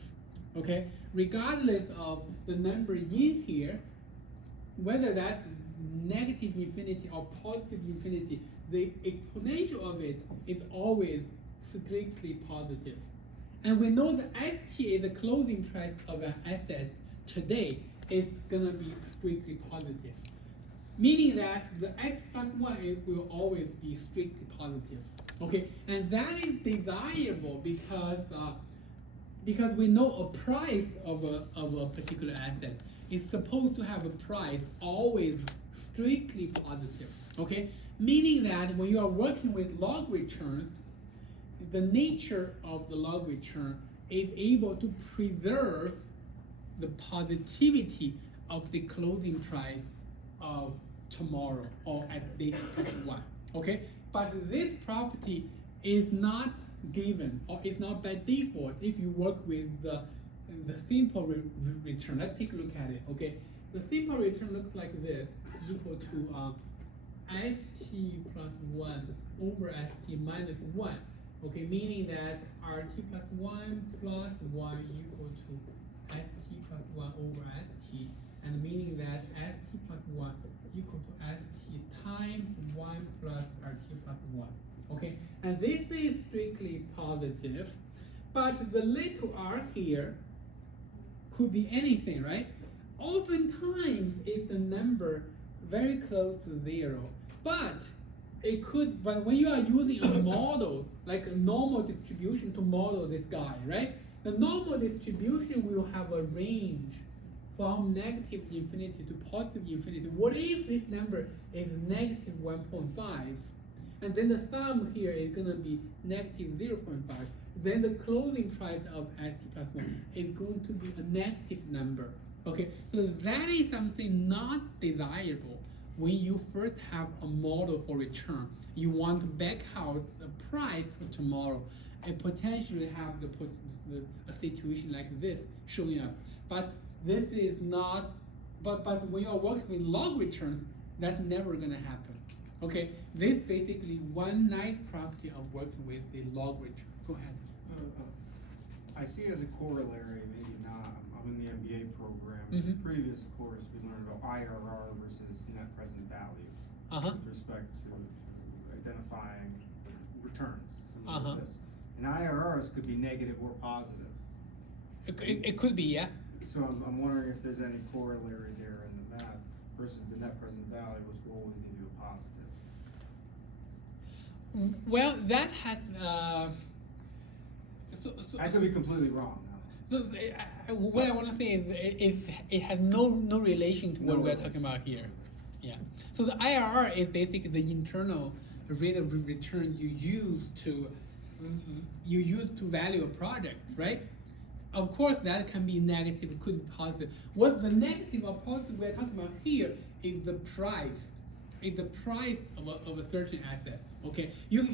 Okay? Regardless of the number in here, whether that's negative infinity or positive infinity, the exponential of it is always strictly positive. And we know that ST is the closing price of an asset today is gonna be strictly positive. Meaning that the X plus 1 will always be strictly positive. Okay, and that is desirable because we know a price of a particular asset is supposed to have a price always strictly positive. Okay, meaning that when you are working with log returns, the nature of the log return is able to preserve the positivity of the closing price of tomorrow or at date 1. Okay, but this property is not given or is not by default if you work with the simple return. Let's take a look at it. Okay, the simple return looks like this, equal to st plus 1 over st minus 1. Okay, meaning that RT plus 1 plus 1 equal to st plus 1 over st, and meaning that st plus 1 equal to st times 1 plus RT plus 1. Okay, and this is strictly positive, but the little r here could be anything, right? Oftentimes it's a number very close to 0, but it could, but when you are using a model, like a normal distribution to model this guy, right? The normal distribution will have a range from negative infinity to positive infinity. What if this number is negative 1.5? And then the sum here is going to be negative 0.5. Then the closing price of st plus 1 is going to be a negative number. Okay, so that is something not desirable when you first have a model for return. You want to back out the price for tomorrow and potentially have a situation like this showing up. But this is not, but when you are working with log returns, that's never going to happen. Okay, this is basically one nice property of working with the log return. Go ahead. I see as a corollary, maybe not, I'm in the MBA program. Mm-hmm. The previous course, we learned about IRR versus net present value with respect to identifying returns, something like this. And IRRs could be negative or positive. It could be, yeah. So I'm wondering if there's any corollary there in the math versus the net present value, which will always give you a positive. Well, that had. I could be completely wrong now. So, what I want to say is it has no relation to what we're talking about here. Yeah. So the IRR is basically the internal rate of return you use to value a project, right? Of course, that can be negative, it could be positive. What the negative or positive we're talking about here is the price. Is the price of a certain asset. Okay. If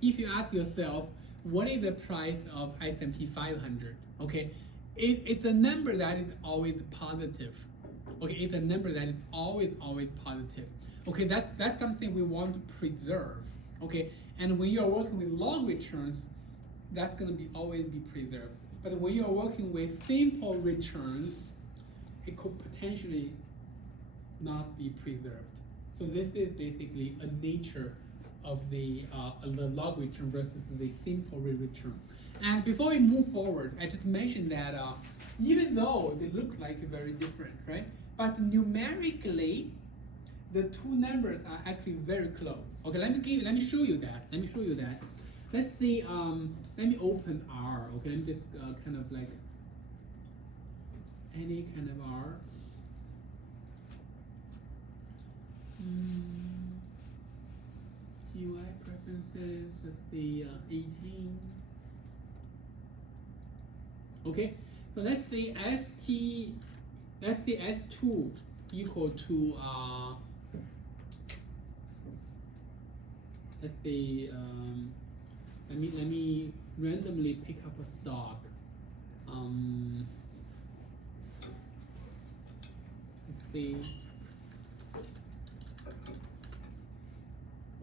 you ask yourself, what is the price of S&P 500? Okay, it's a number that is always positive. Okay, it's a number that is always positive. Okay, that's something we want to preserve. Okay, and when you are working with log returns, that's going to always be preserved. But when you are working with simple returns, it could potentially not be preserved. So this is basically a nature of the log return versus the simple return. And before we move forward, I just mentioned that even though they look like very different, right? But numerically, the two numbers are actually very close. Okay, let me show you that. Let's see. Let me open R. Okay, let me just kind of like any kind of R. UI preferences, let's see, 18. Okay, so let's see S2 equal to, let's say, let me randomly pick up a stock. see.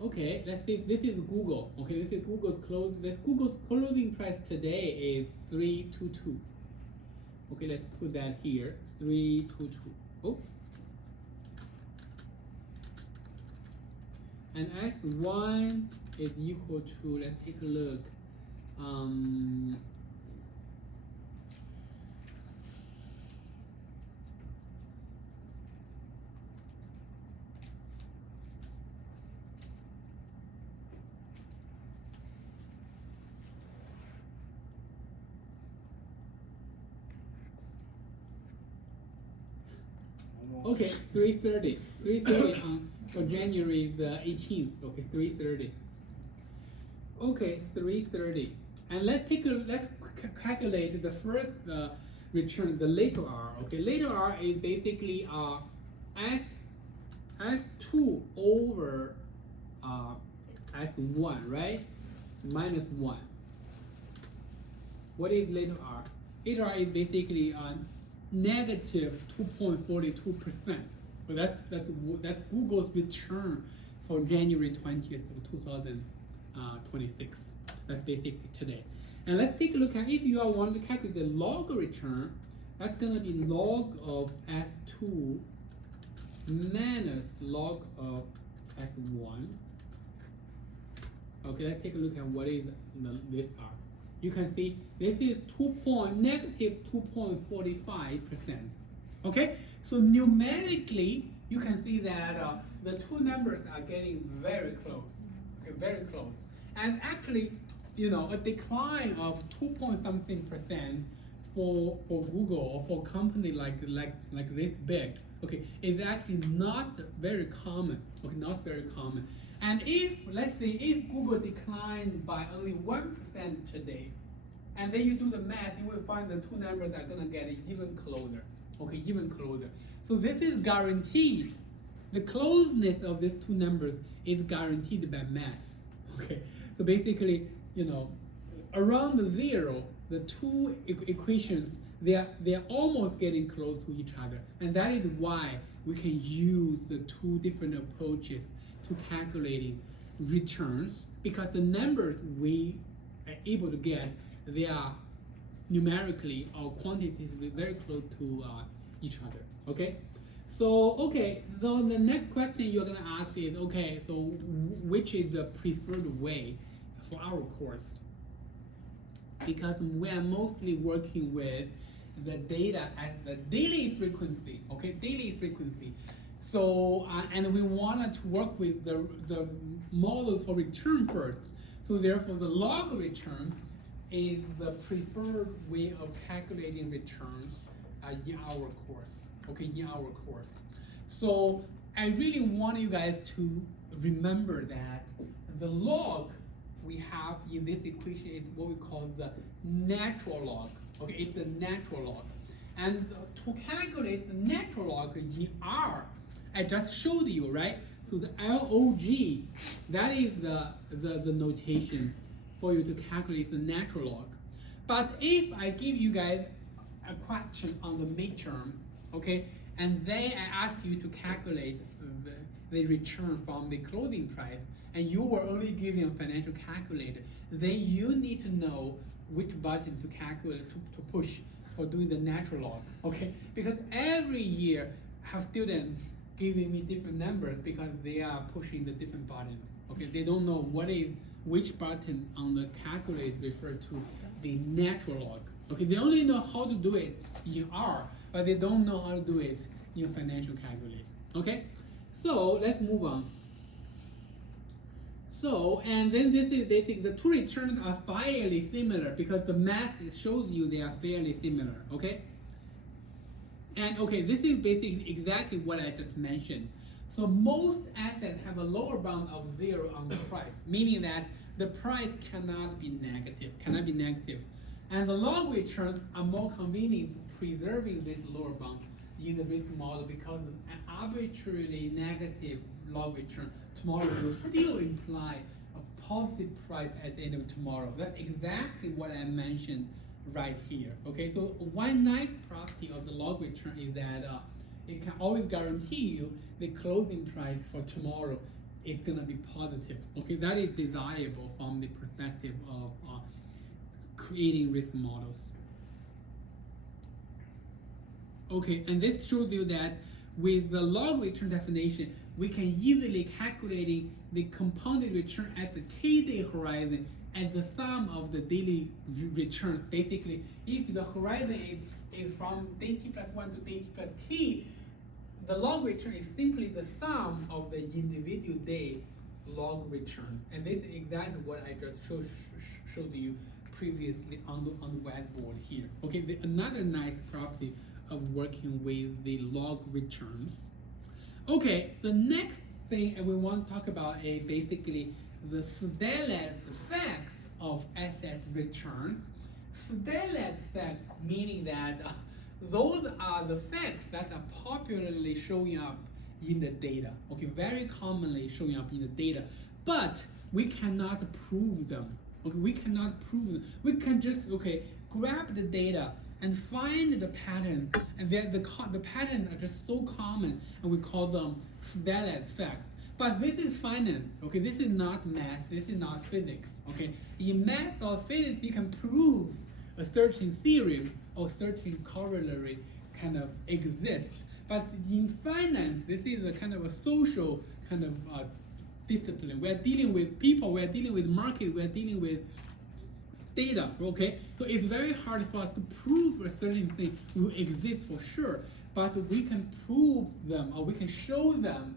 Okay, let's see. This is Google. Okay, this is Google's close. This Google's closing price today is 322. Okay, let's put that here. 322. Oh. And S1 is equal to, let's take a look. Okay, 330. 330 for January the 18th. Okay, 330. Okay, 330. And let's calculate the first return, the later R. Okay, later R is basically S2 over S1, right? Minus 1. What is later R? Later R is basically negative 2.42%. So that's Google's return for January 20th of 2026. That's basically today. And let's take a look at, if you are wanting to calculate the log return, that's going to be log of S2 minus log of S1. Okay, let's take a look at what is this R. You can see this is negative 2.45%. Okay, so numerically you can see that the two numbers are getting very close. Okay, very close. And actually, you know, a decline of 2-something% for Google or for a company like this big, okay, is actually not very common. Okay, not very common. And if, let's say, if Google declined by only 1% today, and then you do the math, you will find the two numbers are gonna get even closer. Okay, even closer. So this is guaranteed. The closeness of these two numbers is guaranteed by math. Okay, so basically, you know, around the zero, the two equations, they're almost getting close to each other, and that is why we can use the two different approaches to calculating returns, because the numbers we are able to get, they are numerically or quantitatively very close to each other. Okay, so the next question you're gonna ask is, okay, so which is the preferred way for our course? Because we are mostly working with the data at the daily frequency. Okay, daily frequency. So and we wanted to work with the models for return first. So therefore, the log return is the preferred way of calculating returns in our course. Okay, in our course. So I really want you guys to remember that the log we have in this equation is what we call the natural log. Okay, it's the natural log. And to calculate the natural log in R, I just showed you, right? So the log, that is the notation for you to calculate the natural log. But if I give you guys a question on the midterm, okay, and then I ask you to calculate the return from the closing price, and you were only given a financial calculator, then you need to know which button to calculate, to push for doing the natural log, okay? Because every year I have students giving me different numbers because they are pushing the different buttons, okay? They don't know which button on the calculator refer to the natural log, okay? They only know how to do it in R, but they don't know how to do it in a financial calculator, okay? So let's move on. So, and then this is basically, the two returns are fairly similar because the math shows you they are fairly similar, okay? And okay, this is basically exactly what I just mentioned. So most assets have a lower bound of 0 on the price, meaning that the price cannot be negative. And the log returns are more convenient preserving this lower bound in the risk model because an arbitrarily negative log return tomorrow will still imply a positive price at the end of tomorrow. That's exactly what I mentioned right here. Okay, so one nice property of the log return is that it can always guarantee you the closing price for tomorrow is gonna be positive. Okay, that is desirable from the perspective of creating risk models. Okay, and this shows you that with the log return definition, we can easily calculate the compounded return at the k-day horizon as the sum of the daily returns. Basically, if the horizon is from day t plus 1 to day t plus t, the log return is simply the sum of the individual day log return. And this is exactly what I just showed you previously on the whiteboard here. Okay, another nice property of working with the log returns. Okay, the next thing we want to talk about is basically the Sutherland effects of asset returns. Sutherland effect meaning that those are the facts that are popularly showing up in the data. Okay, very commonly showing up in the data, but we cannot prove them. Okay, we cannot prove them. We can just grab the data and find the pattern, and then the patterns are just so common, and we call them Sutherland effects. But this is finance. Okay, this is not math. This is not physics. Okay, in math or physics, you can prove a certain theorem or certain corollary kind of exists. But in finance, this is a kind of a social kind of discipline. We're dealing with people, we're dealing with market, we're dealing with data, okay? So it's very hard for us to prove a certain thing will exist for sure, but we can prove them, or we can show them,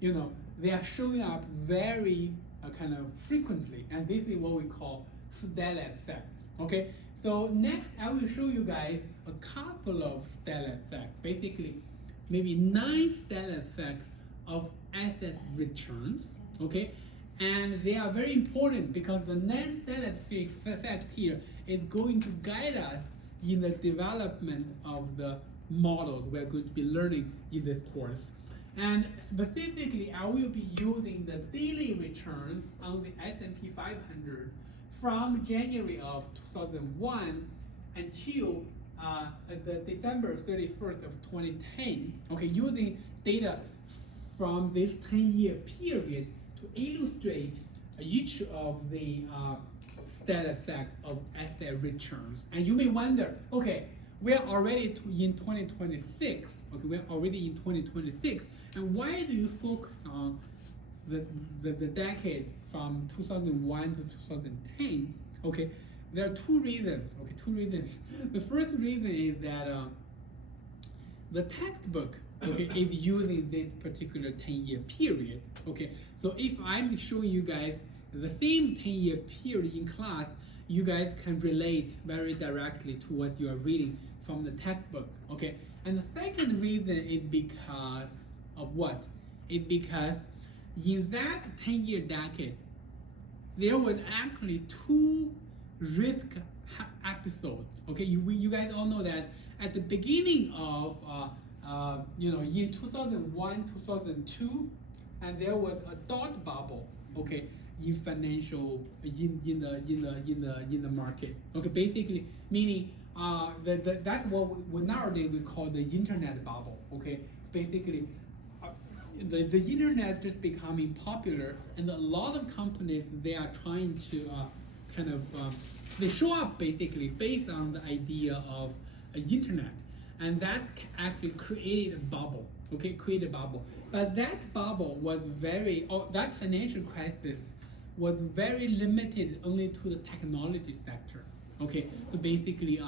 you know, they are showing up very kind of frequently, and this is what we call Sutherland effect, okay? So next, I will show you guys a couple of Sutherland effects, basically maybe 9 Sutherland effects of asset returns, okay? And they are very important because the 9 Sutherland effect here is going to guide us in the development of the models we're going to be learning in this course. And specifically, I will be using the daily returns on the S&P 500 from January of 2001 until the December 31st of 2010. Okay, using data from this 10-year period to illustrate each of the Sutherland effects of asset returns. And you may wonder, okay, we're already in 2026. Okay, we're already in 2026. And why do you focus on the decade from 2001 to 2010? Okay, there are 2 reasons. Okay, 2 reasons. The first reason is that the textbook is using this particular 10-year period. Okay, so if I'm showing you guys the same 10-year period in class, you guys can relate very directly to what you are reading from the textbook. Okay, and the second reason is because of what? It's because in that 10-year decade, there was actually 2 risk episodes. Okay, you guys all know that at the beginning of in 2001, 2002, and there was a dot bubble. Okay, in financial in the market. Okay, basically meaning that's what nowadays we call the internet bubble. Okay, basically. The internet just becoming popular, and a lot of companies, they are trying to they show up basically based on the idea of internet, and that actually created a bubble. Okay, created a bubble, but that bubble was that financial crisis was very limited only to the technology sector. Okay, so basically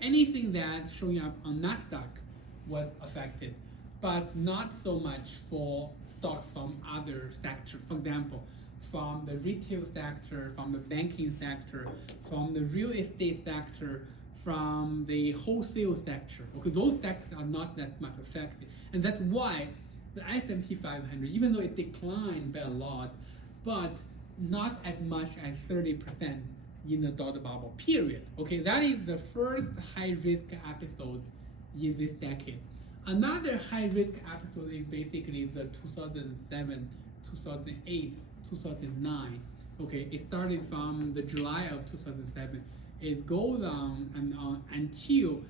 anything that's showing up on NASDAQ was affected, but not so much for stocks from other sectors. For example, from the retail sector, from the banking sector, from the real estate sector, from the wholesale sector. Okay, those sectors are not that much affected. And that's why the S&P 500, even though it declined by a lot, but not as much as 30% in the dot bubble period. Okay, that is the first high risk episode in this decade. Another high-risk episode is basically the 2007, 2008, 2009. Okay, it started from the July of 2007. It goes on and on until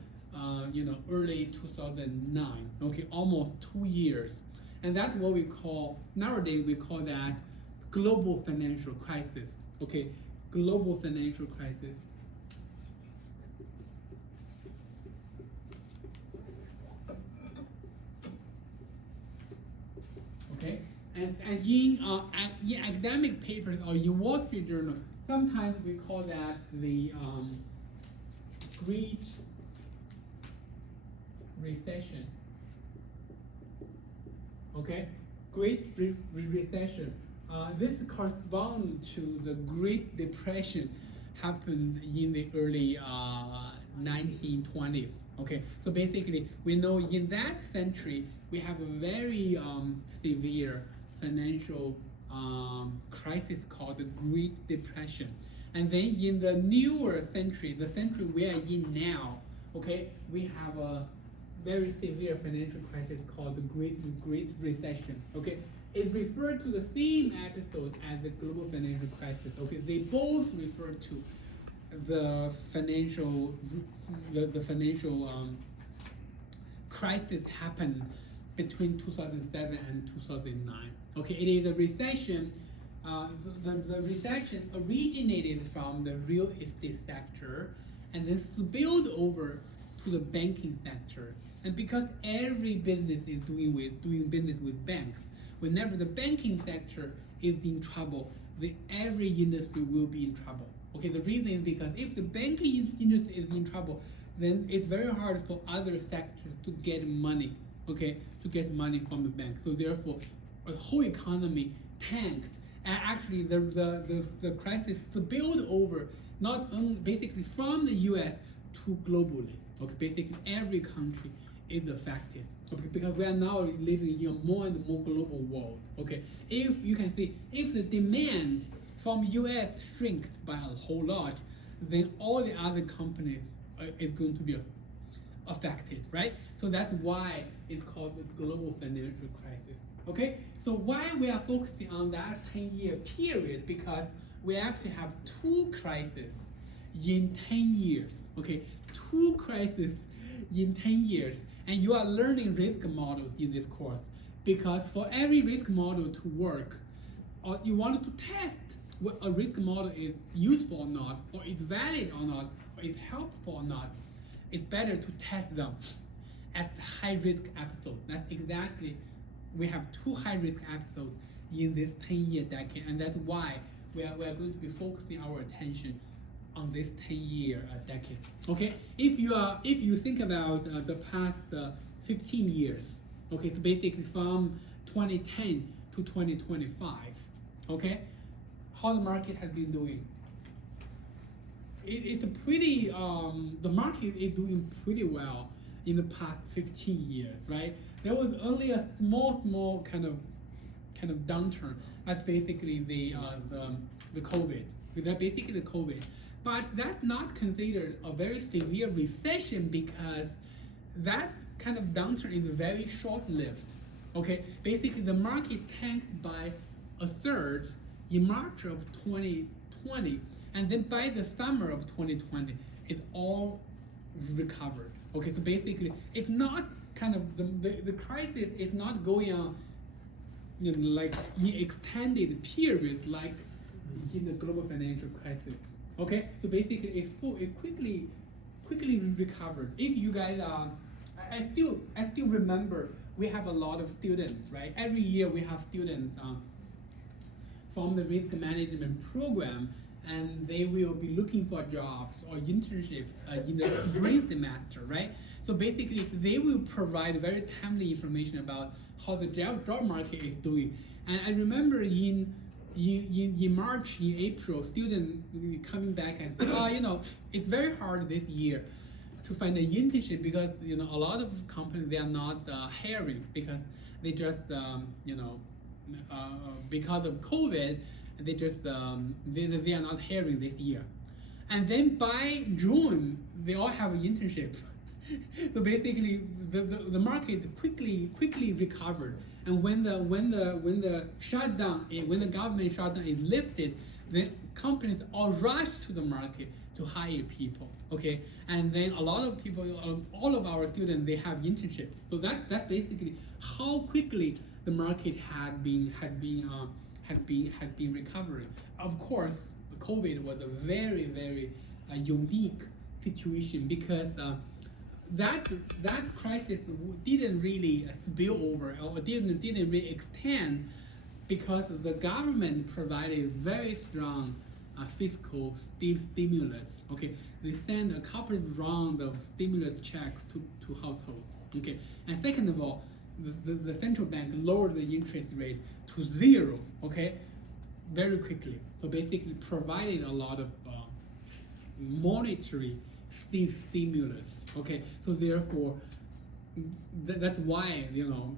early 2009. Okay, almost 2 years, and that's what we call nowadays. We call that global financial crisis. Okay, global financial crisis. Okay, and in academic papers or in Wall Street Journal, sometimes we call that the Great Recession. Okay, Great Recession. This corresponds to the Great Depression happened in the early 1920s. Okay, so basically we know in that century we have a very severe financial crisis called the Great Depression. And then in the newer century, the century we are in now, okay, we have a very severe financial crisis called the Great Recession. Okay, it referred to the same episode as the global financial crisis. Okay, they both refer to the financial crisis happened between 2007 and 2009. Okay, it is a recession. The recession originated from the real estate sector and then spilled over to the banking sector. And because every business is doing business with banks, whenever the banking sector is in trouble, every industry will be in trouble. Okay, the reason is because if the banking industry is in trouble, then it's very hard for other sectors to get money. Okay, to get money from the bank. So therefore, the whole economy tanked. And actually, the crisis spilled over not only basically from the U.S. to globally. Okay, basically every country is affected. Okay, because we are now living in a more and more global world. Okay, if you can see, if the demand from U.S. shrinks by a whole lot, then all the other companies is going to be affected, right? So that's why it's called the global financial crisis. Okay, so why we are focusing on that 10-year period? Because we actually have two crises in 10 years. Okay, two crises in 10 years, and you are learning risk models in this course. Because for every risk model to work, or you want to test what a risk model is useful or not, or it's valid or not, or it's helpful or not, it's better to test them at high-risk episodes. That's exactly, we have two high-risk episodes in this 10-year decade, and that's why we are going to be focusing our attention on this 10-year decade. Okay, if you think about the past 15 years, okay, so basically from 2010 to 2025, okay, how the market has been doing. It's a pretty, the market is doing pretty well in the past 15 years, right? There was only a small kind of downturn. That's basically the COVID. That's basically the COVID. But that's not considered a very severe recession because that kind of downturn is very short-lived. Okay, basically the market tanked by a third in March of 2020, and then by the summer of 2020, it all recovered. Okay, so basically it's not kind of the crisis is not going on, like in extended periods like in the global financial crisis. Okay, so basically it quickly recovered. If you guys I still remember we have a lot of students, right? Every year we have students from the risk management program, and they will be looking for jobs or internships in the spring semester, right? So basically they will provide very timely information about how the job market is doing. And I remember in March, in April, students coming back and say, it's very hard this year to find an internship because a lot of companies, they are not hiring because they just because of COVID, they just they are not hiring this year. And then by June, they all have an internship. So basically, the market quickly recovered. And when the shutdown, when the government shutdown is lifted, then companies all rush to the market to hire people, okay? And then a lot of people, all of our students, they have internships. So that's basically how quickly the market had been recovering. Of course, the COVID was a very, very unique situation because that crisis didn't really spill over or didn't really extend because the government provided very strong fiscal stimulus. Okay, they sent a couple of rounds of stimulus checks to households. Okay, and second of all, the central bank lowered the interest rate to 0. Okay, very quickly. So basically, provided a lot of monetary stimulus. Okay, so therefore, that's why the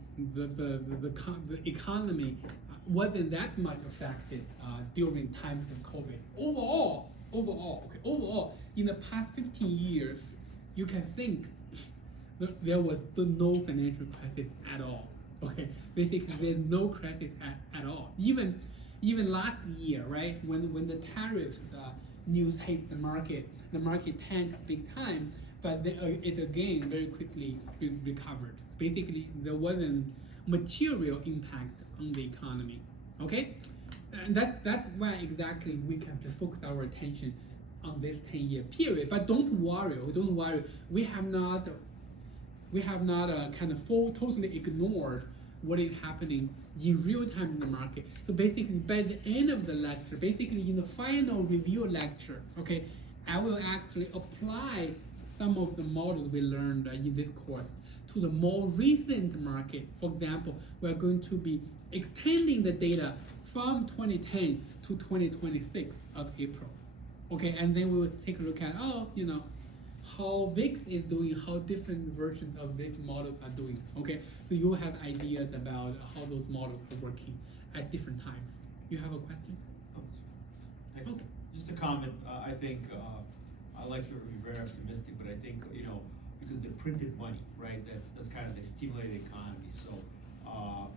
economy wasn't that much affected during times of COVID. Overall, in the past 15 years, you can think there was no financial crisis at all. Okay, basically there's no crisis at all. Even last year, right, when the tariffs news hit the market tanked big time, but it again very quickly recovered. Basically, there wasn't material impact on the economy. Okay, and that's why exactly we can focus our attention on this 10-year period. But don't worry. We have not kind of totally ignored what is happening in real time in the market. So basically, by the end of the lecture, basically in the final review lecture, okay, I will actually apply some of the models we learned in this course to the more recent market. For example, we're going to be extending the data from 2010 to 2026 of April. Okay, and then we will take a look at, how VIX is doing, how different versions of this model are doing. Okay, so you will have ideas about how those models are working at different times. You have a question? Excellent. Okay. Just a comment. I think I like you're very optimistic, but I think because the printed money, right? That's kind of the stimulated economy. So,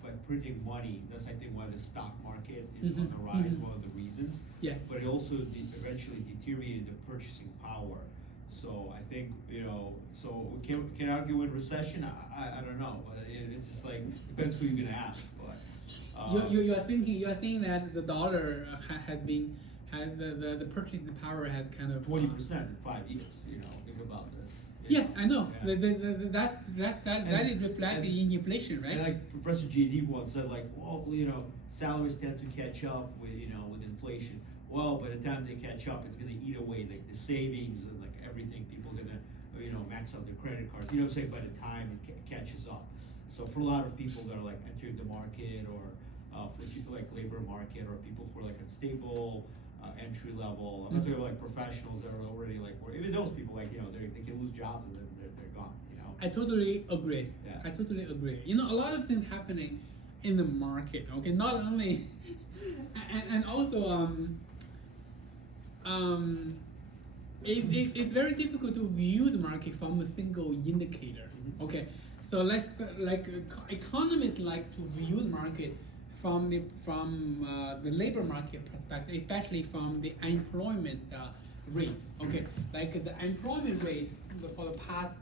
but printing money, that's I think why the stock market is on the rise. One of the reasons. Yeah. But it also eventually deteriorated the purchasing power. So I think so can argue in recession. I don't know, but it's just like depends who you're gonna ask. But you are thinking that the dollar the purchasing power had kind of 20% in 5 years. Think about this. Yeah, I know. Yeah. That is reflected in inflation, right? And like Professor J.D. once said, like, well, salaries tend to catch up with inflation. Well, by the time they catch up, it's going to eat away like the savings and like everything. People are going to max out their credit cards. You know what I'm saying? By the time it catches up. So for a lot of people that are like entering the market or for like labor market or people who are like unstable. Entry level. I'm not talking about like professionals that are already like, even those people like they can lose jobs and then they're gone. I totally agree. Yeah. I totally agree. A lot of things happening in the market. Okay, not only, and also it's very difficult to view the market from a single indicator. Okay, so like economists like to view the market from the labor market perspective, especially from the employment rate. Okay, like the employment rate for the past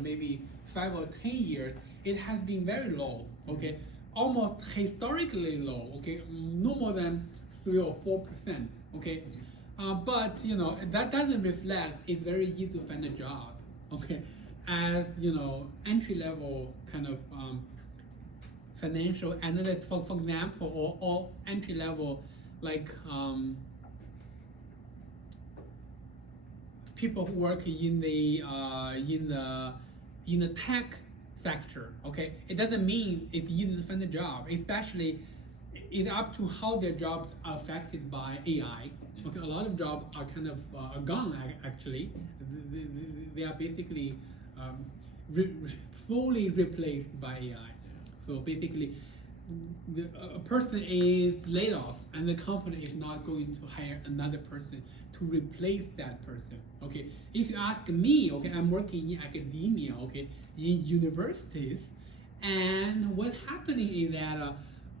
maybe 5 or 10 years, it has been very low. Okay, almost historically low. Okay, no more than 3 or 4%. Okay, but that doesn't reflect it's very easy to find a job. Okay, as entry level kind of financial analyst, for example, or entry level like people who work in the tech sector. Okay, it doesn't mean it's easy to find a job. Especially, it's up to how their jobs are affected by AI. Okay, a lot of jobs are kind of gone actually. They are basically fully replaced by AI. So basically, a person is laid off, and the company is not going to hire another person to replace that person. Okay, if you ask me, okay, I'm working in academia, okay, in universities, and what's happening is that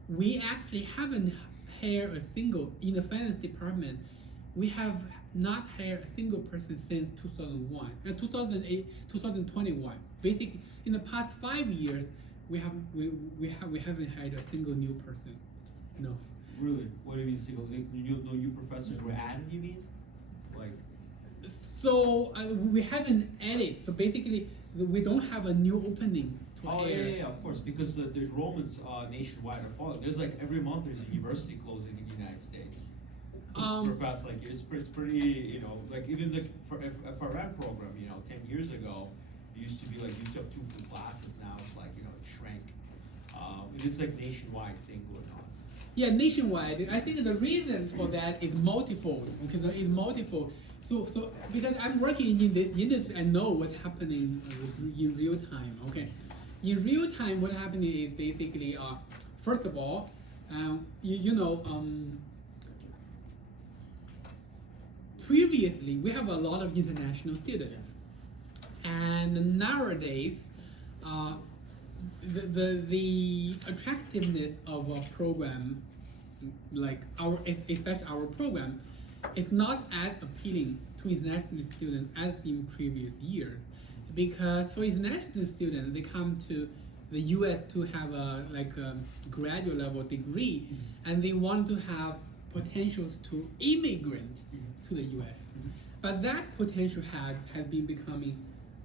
we actually haven't hired a single in the finance department. We have not hired a single person since 2001, 2008, 2021. Basically, in the past 5 years, we haven't hired a single new person. No. Really? What do you mean single? No new professors were added, you mean? Like. So we haven't added. So basically, we don't have a new opening to Oh hire. yeah, of course, because the enrollments nationwide are falling. There's like every month there's a university closing in the United States. For past like it's pretty, you know, like even the for FRN program, you know, 10 years ago, it used to be like you used to have 2 full classes. Now it's like, you know, it shrank. It is like nationwide thing going on. Yeah, nationwide. I think the reason for that is multifold. Okay, it's multifold. So because I'm working in the industry, I know what's happening in real time. Okay, in real time, what's happening is basically, first of all, previously we have a lot of international students, and nowadays, the attractiveness of a program, like especially our program, is not as appealing to international students as in previous years, because for international students they come to the U.S. to have a graduate level degree, and they want to have potentials to immigrant to the U.S. But that potential has been becoming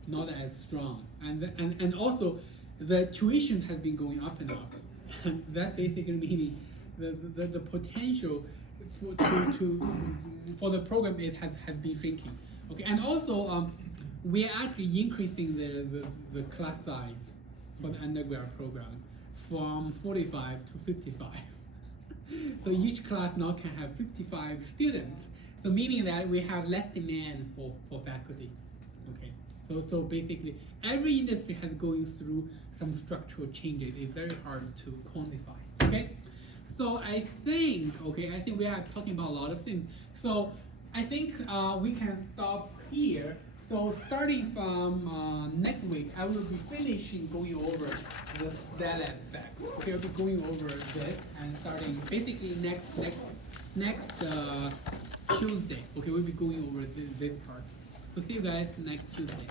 not as strong, and also the tuition has been going up and up, and that basically meaning the potential for the program has been shrinking. Okay, and also we are actually increasing the class size for the undergrad program from 45 to 55. So each class now can have 55 students. So meaning that we have less demand for faculty. Okay. So basically every industry has going through some structural changes. It's very hard to quantify. Okay. So I think we are talking about a lot of things. So I think we can stop here. So starting from next week, I will be finishing going over the data effect. Okay, I'll be going over this and starting basically next Tuesday. Okay, we'll be going over this part. So see you guys next Tuesday.